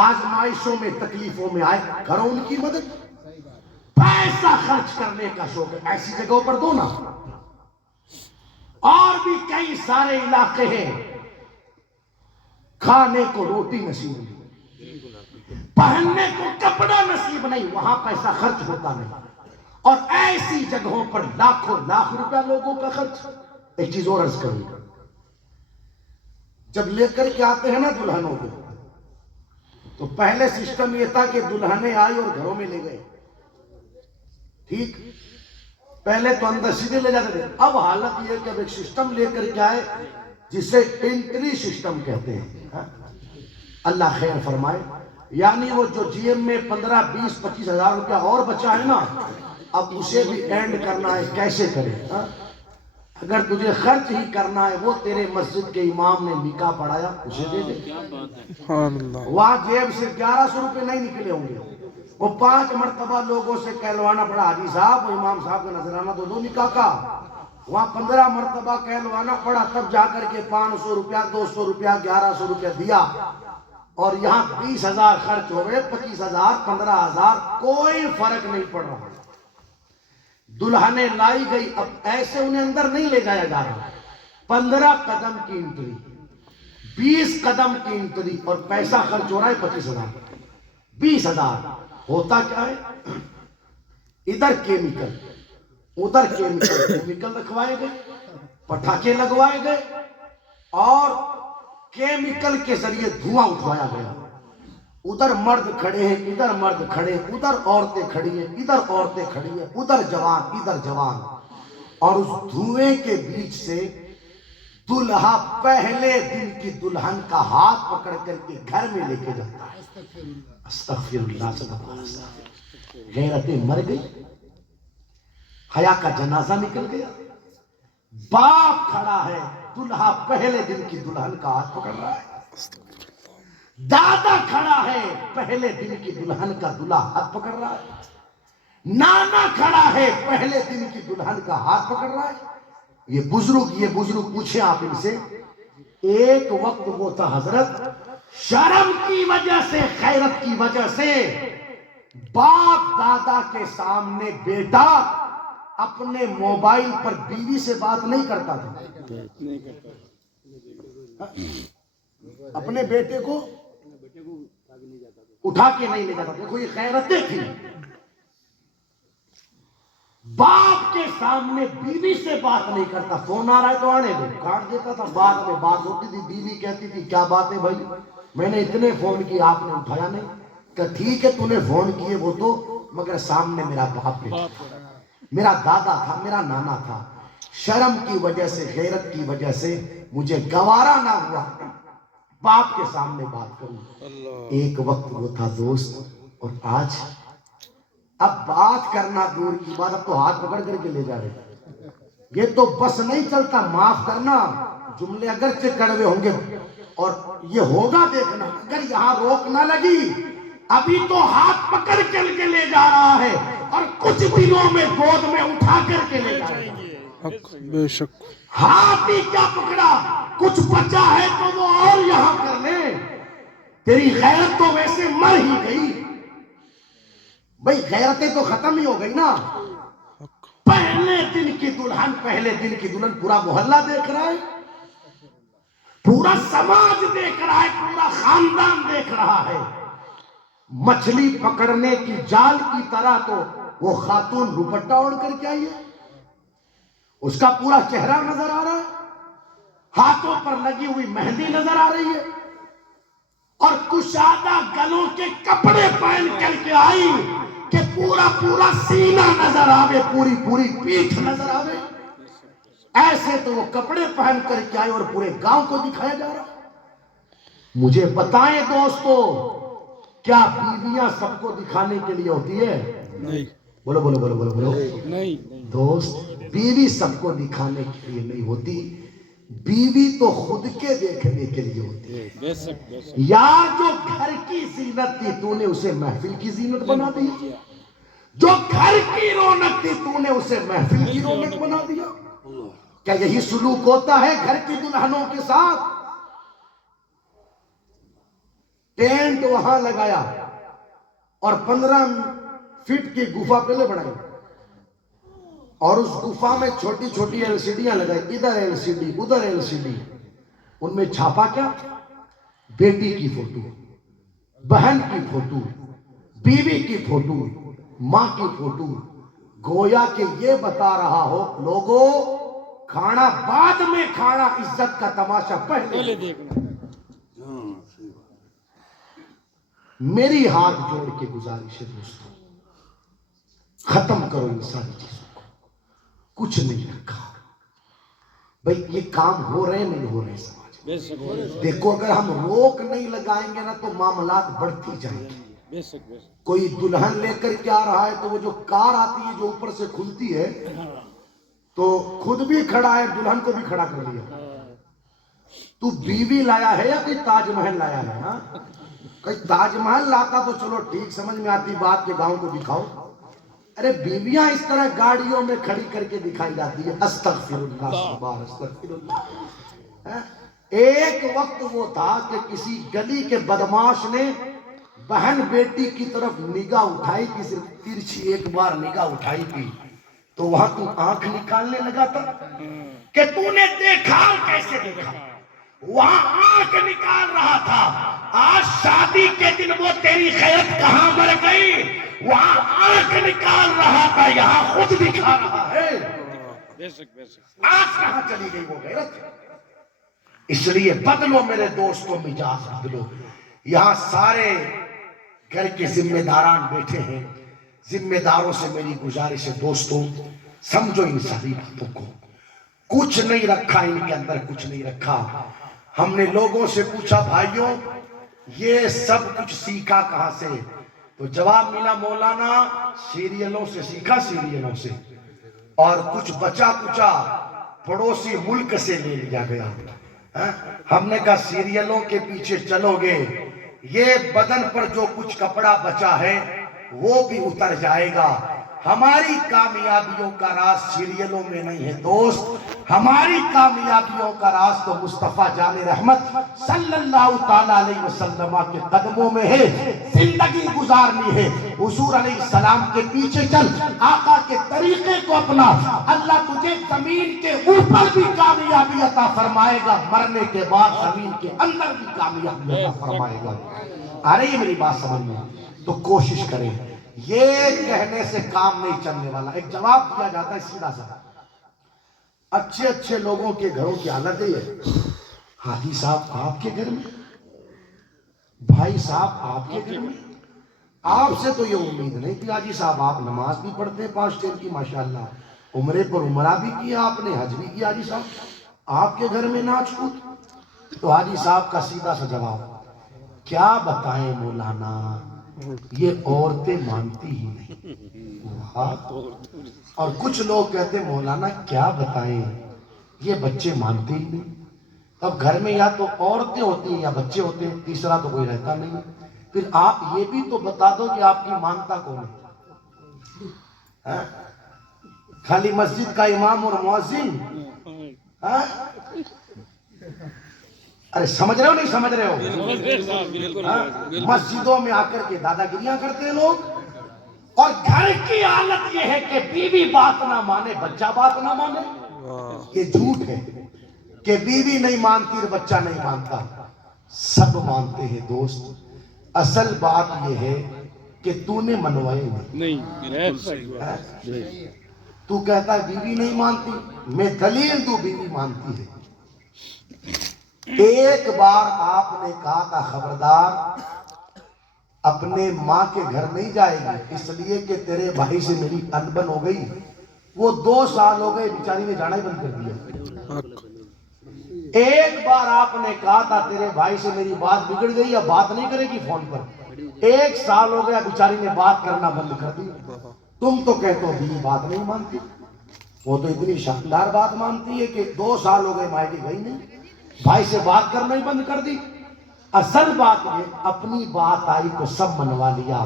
آزمائشوں میں تکلیفوں میں آئے، کرو ان کی مدد۔ پیسہ خرچ کرنے کا شوق ہے، ایسی جگہوں پر دو نا۔ اور بھی کئی سارے علاقے ہیں، کھانے کو روٹی نصیب نہیں، پہننے کو کپڑا نصیب نہیں، وہاں پیسہ خرچ ہوتا نہیں، اور ایسی جگہوں پر لاکھوں لاکھ روپیہ لوگوں کا خرچ۔ ایک چیز اور عرض کروں، جب لے کر کے آتے ہیں نا دلہنوں کو، تو پہلے سسٹم یہ تھا کہ دلہنیں آئی اور گھروں میں لے گئے، ٹھیک، پہلے تو اندر سیدھے لے جاتے تھے۔ اب حالت یہ ہے کہ اب ایک سسٹم لے کر کے آئے جسے انٹری سسٹم کہتے ہیں، اللہ خیر فرمائے، یعنی وہ جو جی ایم میں 15 20 25 ہزار روپیہ اور بچا ہے نا، اب اسے بھی اینڈ کرنا ہے، کیسے کرے؟ اگر تجھے خرچ ہی کرنا ہے، وہ تیرے مسجد کے امام نے نکاح پڑھایا، اسے دے دے۔ وہاں جیب سے 1100 روپے نہیں نکلے ہوں گے، وہ 5 مرتبہ لوگوں سے کہلوانا پڑا، حاجی صاحب وہ امام صاحب کا نذرانہ دو نکاح کا، وہاں 15 مرتبہ کہلوانا پڑا، تب جا کر کے 500 روپیہ 200 روپیہ 1100 روپیہ دیا، اور یہاں 20,000 خرچ ہو گئے، 25,000 15,000، کوئی فرق نہیں پڑ رہا۔ دلہنیں لائی گئی، اب ایسے انہیں اندر نہیں لے جایا جا رہا، 15 قدم کی انٹری، 20 قدم کی انٹری، اور پیسہ خرچ ہو رہا ہے 25,000 20,000۔ ہوتا کیا ہے، ادھر کیمیکل ادھر کیمیکل رکھوائے گئے، پٹاخے لگوائے گئے، اور کیمیکل کے ذریعے دھواں اٹھوایا گیا۔ ادھر مرد کھڑے ہیں، ادھر مرد کھڑے ہیں، ادھر عورتیں کھڑی ہیں، ادھر عورتیں کھڑی ہیں، ادھر جوان ادھر جوان، اور اس دھوئیں کے بیچ سے دلہا پہلے دن کی دلہن کا ہاتھ پکڑ کر کے گھر میں لے کے جاتا ہے۔ استغفر اللہ، صلی اللہ علیہ وسلم۔ غیرتیں مر گئی، حیا کا جنازہ نکل گیا، باپ کھڑا ہے، دلہا پہلے دن کی دلہن کا ہاتھ پکڑ رہا ہے، دادا کھڑا ہے، پہلے دن کی دلہن کا دلہا ہاتھ پکڑ رہا ہے، نانا کھڑا ہے، پہلے دن کی دلہن کا ہاتھ پکڑ رہا ہے۔ یہ بزرگ پوچھیں آپ ان سے، ایک وقت وہ تھا حضرت، شرم کی وجہ سے، غیرت کی وجہ سے باپ دادا کے سامنے بیٹا اپنے موبائل پر بیوی سے بات نہیں کرتا تھا، اپنے بیٹے کو اٹھا کے نہیں لے جاتا۔ دیکھو یہ غیرتیں تھی، باپ کے سامنے بیوی سے بات نہیں کرتا، فون آ رہا ہے تو آنے دو، کاٹ دیتا تھا، بعد میں بات ہوتی تھی، بیوی کہتی تھی کیا بات ہے بھائی، میں نے اتنے فون کیے آپ نے اٹھایا نہیں، کہ ٹھیک ہے تو نے فون کیے وہ تو، مگر سامنے میرا باپ بیٹھا تھا، میرا دادا تھا، میرا نانا تھا، شرم کی وجہ سے، غیرت کی وجہ سے مجھے گوارا نہ ہوا باپ کے سامنے بات کروں۔ ایک وقت وہ تھا دوست، اور آج اب بات کرنا دور کی بات، اب تو ہاتھ پکڑ کر کے لے جا رہے، یہ تو بس نہیں چلتا، معاف کرنا، جملے اگرچہ کڑوے ہوں گے، اور یہ ہوگا دیکھنا، اگر یہاں روک نہ لگی، ابھی تو ہاتھ پکڑ کر کے لے جا رہا ہے، اور کچھ دنوں میں گود میں اٹھا کر کے لے جائے گا۔ بے شک، ہاتھ ہی کیا پکڑا، کچھ بچا ہے تو وہ اور یہاں کر لے، تیری غیرت تو ویسے مر ہی گئی، بھئی غیرتیں تو ختم ہی ہو گئی نا۔ پہلے دن کی دلہن پورا محلہ دیکھ رہا ہے، پورا سماج دیکھ رہا ہے، پورا خاندان دیکھ رہا ہے، مچھلی پکڑنے کی جال کی طرح تو وہ خاتون دوپٹہ اوڑھ کر کے آئی ہے، اس کا پورا چہرہ نظر آ رہا ہے، ہاتھوں پر لگی ہوئی مہندی نظر آ رہی ہے، اور کشادہ گلوں کے کپڑے پہن کر کے آئی کہ پورا پورا سینہ نظر آوے، پوری پوری پیٹھ نظر آوے. ایسے تو وہ کپڑے پہن کر کے آئے اور پورے گاؤں کو دکھایا جا رہا. مجھے بتائیں دوستو، کیا بیویاں سب کو دکھانے کے لیے ہوتی ہے؟ نہیں بولو بولو بولو بولو بولو. نہیں دوست، بیوی سب کو دکھانے کے لیے نہیں ہوتی، بیوی تو خود کے دیکھنے کے لیے ہوتی ہے. بے شک بے شک یار جو گھر کی زینت تھی تو نے اسے محفل کی زینت بنا دی، جو گھر کی رونق تھی تو نے اسے محفل کی رونق بنا دیا. کیا یہی سلوک ہوتا ہے گھر کی دلہنوں کے ساتھ؟ ٹینٹ وہاں لگایا اور 15 فٹ کی گفا پہلے بڑھائی، اور اس گفا میں چھوٹی چھوٹی LCDیاں لگائی، ادھر LCD ادھر LCD. ان میں چھاپا کیا؟ بیٹی کی فوٹو، بہن کی فوٹو، بیوی کی فوٹو، ماں کی فوٹو. گویا کہ یہ بتا رہا ہو لوگوں، کھانا بعد میں کھانا، عزت کا تماشا پہلے. دیکھنا. میری ہاتھ جوڑ کے گزارش ہے دوستوں، ختم کرو ان ساری چیزوں کو. کچھ نہیں رکھا بھئی، یہ کام ہو رہے نہیں ہو رہے سماج میں. بے شک دیکھو اگر ہم روک نہیں لگائیں گے نا تو معاملات بڑھتی جائیں گے. بے شک بے شک. کوئی دلہن لے کر کے آ رہا ہے تو وہ جو کار آتی ہے جو اوپر سے کھلتی ہے تو خود بھی کھڑا ہے، دلہن کو بھی کھڑا کر لیا. تو بیوی لایا ہے یا کوئی تاج محل لایا ہے؟ ہاں، کوئی تاج محل لاتا تو چلو ٹھیک سمجھ میں آتی بات کہ گاؤں کو دکھاؤ. ارے بیویاں اس طرح گاڑیوں میں کھڑی کر کے دکھائی جاتی ہے. استغفر اللہ سبحان استغفر اللہ. ایک وقت وہ تھا کہ کسی گلی کے بدماش نے بہن بیٹی کی طرف نگاہ اٹھائی کی، صرف ترچھی ایک بار نگاہ اٹھائی کی تو وہاں تو آنکھ نکالنے لگا تھا کہ تو نے دیکھا کیسے دیکھا. وہاں آنکھ نکال رہا تھا. آج شادی کے دن وہ تیری خیرت کہاں مر گئی؟ وہاں آنکھ نکال رہا تھا، یہاں خود دکھا رہا ہے. بے شک بے شک. آج کہاں چلی گئی وہ غیرت؟ اس لیے بدلو میرے دوستوں، مزاج بدلو. یہاں سارے گھر کے ذمہ داران بیٹھے ہیں، ذمہ داروں سے میری گزارش ہے دوستوں، سمجھو ان ساری باتوں کو. کچھ نہیں رکھا ان کے اندر، کچھ نہیں رکھا. ہم نے لوگوں سے پوچھا بھائیوں یہ سب کچھ سیکھا کہاں سے؟ تو جواب ملا مولانا سیریلوں سے سیکھا، سیریلوں سے، اور کچھ بچا کچا پڑوسی ملک سے لے لیا گیا. ہم نے کہا سیریلوں کے پیچھے چلو گے یہ بدن پر جو کچھ کپڑا بچا ہے وہ بھی اتر جائے گا. ہماری کامیابیوں کا راز سیریلوں میں نہیں ہے دوست، ہماری کامیابیوں کا راز تو مصطفیٰ جان رحمت صلی اللہ تعالیٰ علیہ وسلم کے قدموں میں ہے. زندگی گزارنی ہے حضور علیہ السلام کے پیچھے چل، آقا کے طریقے کو اپنا، اللہ تجھے زمین کے اوپر بھی کامیابی عطا فرمائے گا، مرنے کے بعد زمین کے اندر بھی کامیابی عطا فرمائے گا. آ رہی ہے میری بات سمجھ میں؟ تو کوشش کریں. یہ کہنے سے کام نہیں چلنے والا. ایک جواب دیا جاتا ہے سیدھا سا. اچھے اچھے لوگوں کے گھروں کی حالت ہے حاجی صاحب آپ کے گھر میں، بھائی صاحب آپ کے گھر میں، آپ سے تو یہ امید نہیں کہ حاجی صاحب آپ نماز بھی پڑھتے ہیں 5 ٹائم کی ماشاءاللہ، عمرے پر عمرہ بھی کیا آپ نے، حج بھی کیا. حاجی صاحب آپ کے گھر میں ناچ کود. تو حاجی صاحب کا سیدھا سا جواب، کیا بتائیں مولانا یہ عورتیں مانتی ہی نہیں. اور کچھ لوگ کہتے ہیں مولانا کیا بتائیں یہ بچے مانتے ہی نہیں. اب گھر میں یا تو عورتیں ہوتی ہیں یا بچے ہوتے ہیں، تیسرا تو کوئی رہتا نہیں. پھر آپ یہ بھی تو بتا دو کہ آپ کی مانتا کون ہے؟ خالی مسجد کا امام اور مؤذن؟ ارے سمجھ رہے ہو نہیں سمجھ رہے ہو؟ مسجدوں میں آ کر کے دادا گریاں کرتے ہیں لوگ، اور گھر کی حالت یہ ہے کہ بیوی بات نہ مانے بچہ بات نہ مانے. یہ جھوٹ ہے کہ بیوی نہیں مانتی اور بچہ نہیں مانتا. سب مانتے ہیں دوست. اصل بات یہ ہے کہ تو نے منوائے نہیں. تو کہتا ہے بیوی نہیں مانتی، میں دلیل دوں بیوی مانتی ہے۔ ایک بار آپ نے کہا تھا خبردار اپنے ماں کے گھر نہیں جائے گی، اس لیے کہ تیرے بھائی سے میری انبن ہو گئی۔ وہ 2 سال ہو گئے، بیچاری نے جانا ہی بند کر دیا۔ ایک بار آپ نے کہا تھا تیرے بھائی سے میری بات بگڑ گئی، اب بات نہیں کرے گی فون پر۔ 1 سال ہو گیا، بیچاری نے بات کرنا بند کر دی۔ تم تو کہتے ہو بیوی بات نہیں مانتی، وہ تو اتنی شاندار بات مانتی ہے کہ 2 سال ہو گئے مائکے گئی نہیں، بھائی سے بات کرنا ہی بند کر دی۔ اصل بات یہ اپنی بات آئی تو سب منوا لیا،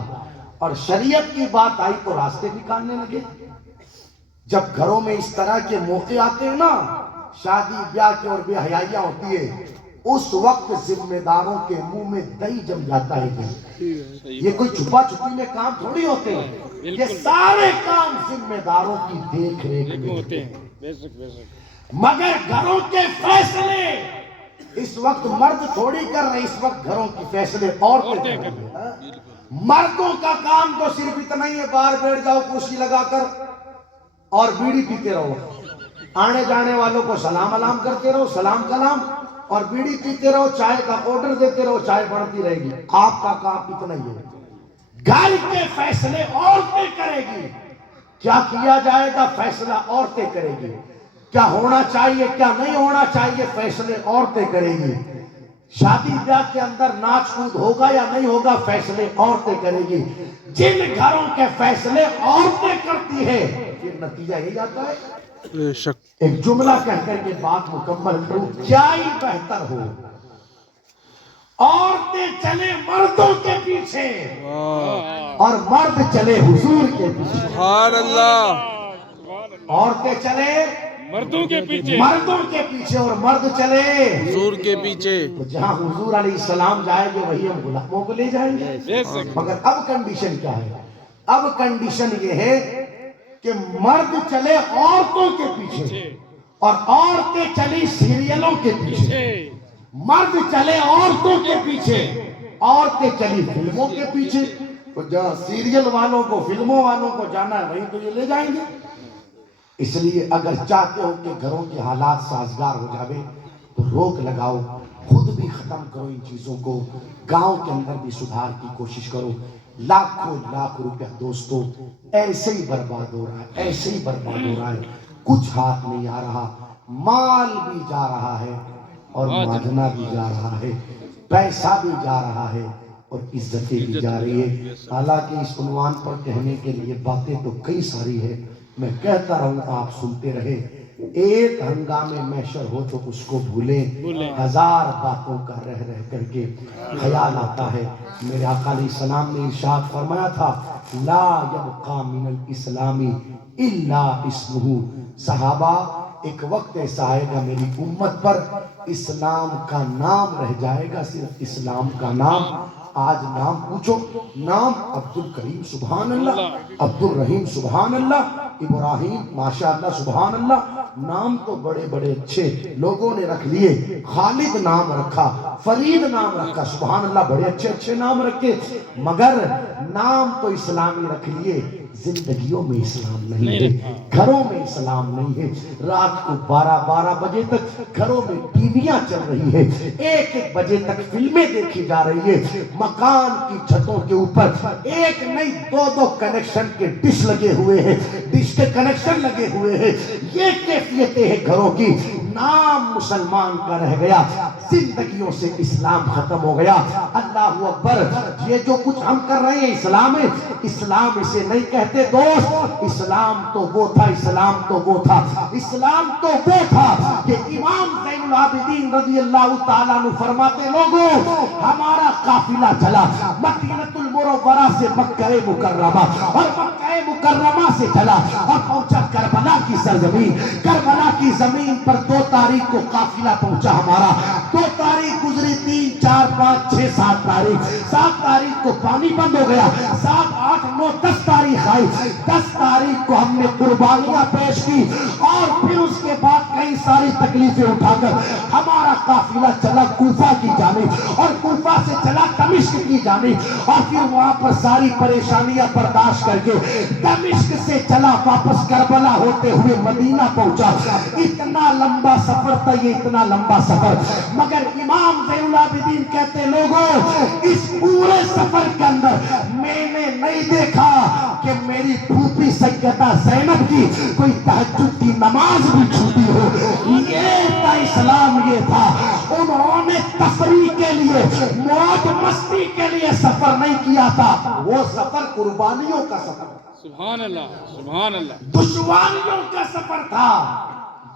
اور شریعت کی بات آئی تو راستے نکالنے لگے۔ جب گھروں میں اس طرح کے موقع آتے ہیں نا، شادی بیاہ کی اور بے حیائیاں ہوتی ہے، اس وقت ذمہ داروں کے منہ میں دہی جم جاتا ہے۔ یہ کوئی چھپا چھپی میں کام تھوڑی ہوتے ہیں، یہ سارے کام ذمہ داروں کی دیکھ ریکھ میں ہوتے ہیں۔ بے شک بے شک مگر گھروں کے فیصلے اس وقت مرد تھوڑی کر رہے، اس وقت گھروں کی فیصلے عورتیں کر رہی ہیں۔ مردوں کا کام تو صرف اتنا ہی ہے، باہر بیٹھ جاؤ کرسی لگا کر اور بیڑی پیتے رہو، آنے جانے والوں کو سلام علام کرتے رہو، سلام کلام، اور بیڑی پیتے رہو، چائے کا آرڈر دیتے رہو، چائے بڑھتی رہے گی۔ آپ کا کام اتنا ہی ہے، گھر کے فیصلے عورتیں کرے گی۔ کیا کیا جائے گا فیصلہ عورتیں کرے گی، کیا ہونا چاہیے کیا نہیں ہونا چاہیے فیصلے عورتیں کریں گی، شادی بیاہ کے اندر ناچ کود ہوگا یا نہیں ہوگا فیصلے عورتیں کریں گی۔ جن گھروں کے فیصلے عورتیں کرتی ہے پھر نتیجہ یہی آتا ہے۔ ایک جملہ کہہ کر کے بات مکمل کروں، کیا ہی بہتر ہو عورتیں چلے مردوں کے پیچھے اور مرد چلے حضور کے پیچھے۔ سبحان اللہ، عورتیں چلے مردوں کے پیچھے اور مرد چلے حضور کے پیچھے۔ تو جہاں حضور علیہ السلام جائیں گے وہی ہم غلاموں کو لے جائیں گے۔ بے شک مگر اب کنڈیشن کیا ہے؟ اب کنڈیشن یہ ہے کہ مرد چلے عورتوں کے پیچھے اور عورتیں چلی سیریلوں کے پیچھے، مرد چلے عورتوں کے پیچھے، عورتیں چلی فلموں کے پیچھے۔ تو جہاں سیریل والوں کو فلموں والوں کو جانا ہے وہیں تو یہ لے جائیں گے۔ اس لیے اگر چاہتے ہو کہ گھروں کے حالات سازگار ہو جاوے تو روک لگاؤ، خود بھی ختم کرو ان چیزوں کو، گاؤں کے اندر بھی سدھار کی کوشش کرو۔ لاکھوں لاکھ روپیہ دوستو ایسے ہی برباد ہو رہا ہے، ایسے ہی برباد ہو رہا ہے، کچھ ہاتھ نہیں آ رہا، مال بھی جا رہا ہے اور ماجنا بھی جا رہا ہے، پیسہ بھی جا رہا ہے اور عزتیں بھی جا رہی ہے۔ حالانکہ اس عنوان پر کہنے کے لیے باتیں تو کئی ساری ہے، میں کہتا رہوں آپ سنتے رہے۔ ایک ہنگامے محشر ہو تو اس کو بھولیں، 1000 باتوں کا رہ رہ کر کے خیال آتا ہے۔ میرے آقا علیہ السلام نے ارشاد فرمایا تھا، لا یبقى من الاسلام الا اسمہ۔ صحابہ ایک وقت ایسا آئے گا میری امت پر اسلام کا نام رہ جائے گا، صرف اسلام کا نام۔ آج نام پوچھو، نام عبد الکریم سبحان اللہ، عبد الرحیم سبحان اللہ، ابراہیم ماشاءاللہ سبحان اللہ، نام تو بڑے بڑے اچھے لوگوں نے رکھ لیے۔ خالد نام رکھا، فرید نام رکھا، سبحان اللہ بڑے اچھے اچھے نام رکھے، مگر نام تو اسلامی رکھ لیے، زندگیوں میں اسلام نہیں ہے، گھروں میں اسلام نہیں ہے۔ رات کو 12 بجے تک گھروں میں ٹیویاں چل رہی ہے، 1 بجے تک فلمیں دیکھی جا رہی ہے، مکان کی چھتوں کے اوپر 1 نہیں 2 کنیکشن کے ڈش لگے ہوئے ہیں، ڈش کے کنیکشن لگے ہوئے ہیں۔ یہ کیفیتیں ہیں گھروں کی۔ نام مسلمان کا رہ گیا، زندگیوں سے اسلام ختم ہو گیا۔ اللہ اکبر، یہ جو کچھ ہم کر رہے ہیں اسلام ہے، اسلام اسے نہیں کہتے دوست۔ اسلام تو وہ تھا، اسلام تو وہ تھا، اسلام تو وہ تھا کہ امام زین العابدین رضی اللہ تعالیٰ عنہ فرماتے، لوگوں ہمارا قافلہ چلا مدینہ المنورہ سے مکہ مکرمہ اور مکہ مکرمہ سے چلا اور پہنچا کربلا کی سرزمین۔ کربلا کی زمین پر 2 تاریخ کو قافلہ پہنچا ہمارا۔ 2 تاریخ گزری، 3 4 5 6 7 تاریخ، 7 تاریخ کو پانی بند ہو گیا، 7 8 9 10 تاریخ آئی۔ 10 تاریخ کو ہم نے قربانیاں پیش کی اور پھر اس کے بعد کئی ساری تکلیفیں اٹھا کر ہمارا قافلہ چلا کوفہ کی جانب اور کوفہ سے چلا دمشق کی جانب اور پھر وہاں پر ساری پریشانیاں برداشت کر کے دمشق سے چلا واپس کربلا ہوتے ہوئے مدینہ پہنچا. اتنا لمبا سفر تھا یہ, اتنا لمبا سفر, مگر امام زین العابدین کہتے لوگوں اس پورے سفر کے اندر میں نے نہیں دیکھا کہ میری پھوپھی سیدہ زینب کی کوئی تہجد کی نماز بھی چھوٹی ہو. یہ تھا اسلام, یہ تھا. انہوں نے تفریح کے لیے موج مستی کے لیے سفر نہیں کیا تھا, وہ سفر قربانیوں کا سفر تھا, سبحان اللہ سبحان اللہ, دشواریوں کا سفر تھا,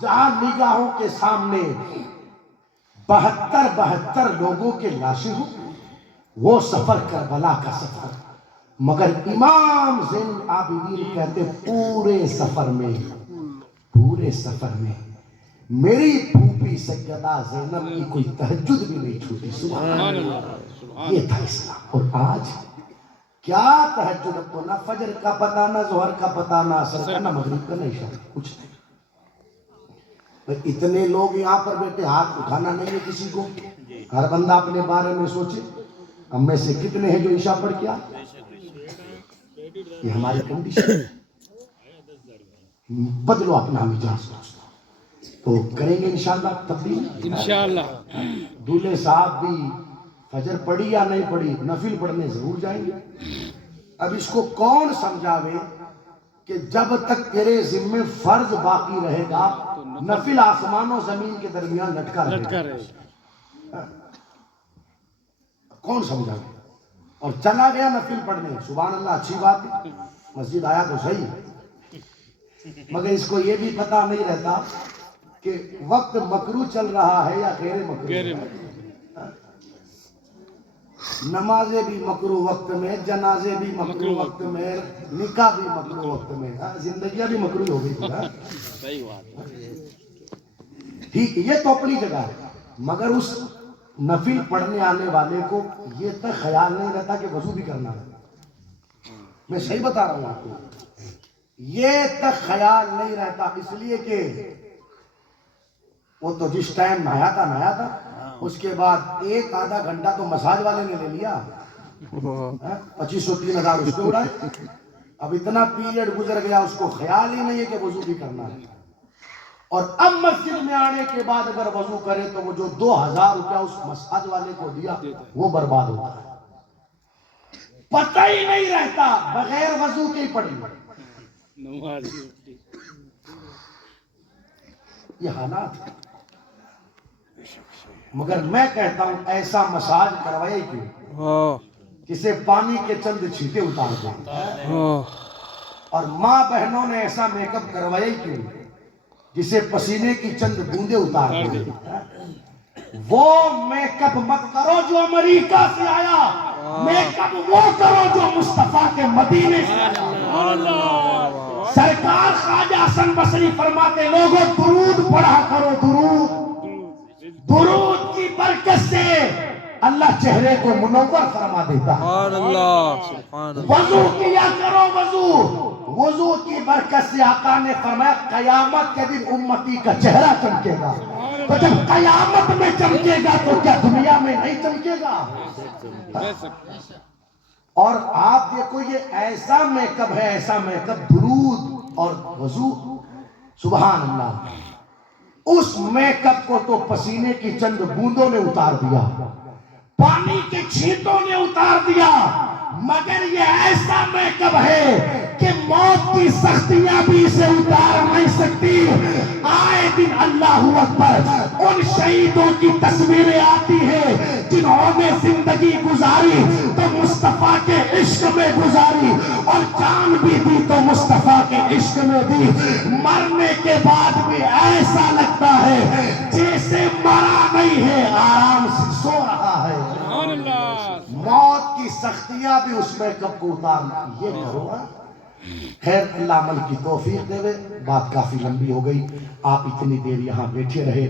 جہاں نگاہوں کے سامنے 72 لوگوں کے لاشیں ہوں. وہ سفر کربلا کا سفر. مگر امام زین العابدین کہتے پورے سفر میں میری پھوپھی سیدہ زینب کی کوئی تہجد بھی نہیں چھوٹی. سبحان اللہ, یہ تھا اسلام. اور آج کیا تہجد, تو نہ فجر کا پتہ, نہ ظہر کا پتہ, نہ عصر کا, نہ مغرب کا, نہ عشاء کا, کچھ نہیں. اتنے لوگ یہاں پر بیٹھے, ہاتھ اٹھانا نہیں ہے کسی کو. ہر بندہ اپنے بارے میں سوچے, ہم میں سے کتنے ہیں جو عشاء پڑھ کے آئے. یہ ہماری کنڈیشن. بدلو اپنا مزاج تو کریں گے انشاءاللہ تبدیل. انشاءاللہ. دولہے صاحب بھی فجر پڑھی یا نہیں پڑھی, نفل پڑھنے ضرور جائیں گے. اب اس کو کون سمجھاوے کہ جب تک تیرے ذمے فرض باقی رہے گا نفل آسمان و زمین کے درمیان لٹکا رہے گا. کون سمجھاوے؟ اور چلا گیا نفل پڑھنے, سبحان اللہ, اچھی بات ہے, مسجد آیا تو صحیح, مگر اس کو یہ بھی پتہ نہیں رہتا کہ وقت مکروہ چل رہا ہے یا غیر مکروہ. نمازیں بھی مکروہ وقت میں, جنازے بھی مکروہ وقت میں, نکاح بھی مکروہ وقت میں, زندگیاں بھی مکروہ ہو گئی. صحیح بات. ٹھیک, یہ تو اپنی جگہ ہے, مگر اس نفل پڑھنے آنے والے کو یہ تک خیال نہیں رہتا کہ وضو بھی کرنا ہے. میں صحیح بتا رہا ہوں آپ کو, یہ تک خیال نہیں رہتا, اس لیے کہ وہ تو جس ٹائم نہایا تھا, اس کے بعد ایک آدھا گھنٹہ تو مساج والے نے لے لیا, 2500-3000 اس کو اڑائے. اب اتنا پیریڈ گزر گیا, اس کو خیال ہی نہیں ہے کہ وضو بھی کرنا ہے. اور اب مسجد میں آنے کے بعد اگر وضو کرے تو وہ جو 2000 روپیہ اس مساج والے کو دیا وہ برباد ہوتا ہے. پتہ ہی نہیں رہتا, بغیر وضو کے ہی پڑھی. یہ حالات ہے. مگر میں کہتا ہوں ایسا مساج کروائے کیوں, کسے پانی کے چند چھینٹے اتار دیں. اور ماں بہنوں نے ایسا میک اپ کروائے کیوں, جسے پسینے کی چند بوندے اتار دیں. وہ میک اپ مت کرو جو امریکہ سے آیا, میک اپ وہ کرو جو مصطفیٰ کے مدینے سے آیا. سرکار خواجہ حسن بصری فرماتے لوگوں درود پڑھا کرو, درود کی برکت سے اللہ چہرے کو منور فرما دیتا ہے. وضو کیا کرو, وضو کی برکت سے آقا نے فرمایا قیامت کے دن امتی کا چہرہ چمکے گا. تو جب قیامت میں چمکے گا تو کیا دنیا میں نہیں چمکے گا؟ اور آپ دیکھو یہ ایسا میک اپ ہے, ایسا میک اپ, درود اور وضو, سبحان اللہ. اس میک اپ کو تو پسینے کی چند بوندوں نے اتار دیا, پانی کے چھینٹوں نے اتار دیا, مگر یہ ایسا میک اپ ہے کہ موت کی سختیاں بھی اسے اتار نہیں سکتی. آئے دن اللہ اکبر ان شہیدوں کی تصویریں آتی ہیں جنہوں نے زندگی گزاری تو مصطفیٰ کے عشق میں گزاری, اور جان بھی دی تو مصطفیٰ کے عشق میں دی. مرنے کے بعد بھی ایسا لگتا ہے جیسے مرا نہیں ہے, آرام سے سو رہا ہے. موت کی سختیاں بھی اس میں کب کو اتارنا, یہ کرو. خیر اللہ عمل کی توفیق دے. بات کافی لمبی ہو گئی, آپ اتنی دیر یہاں بیٹھے رہے,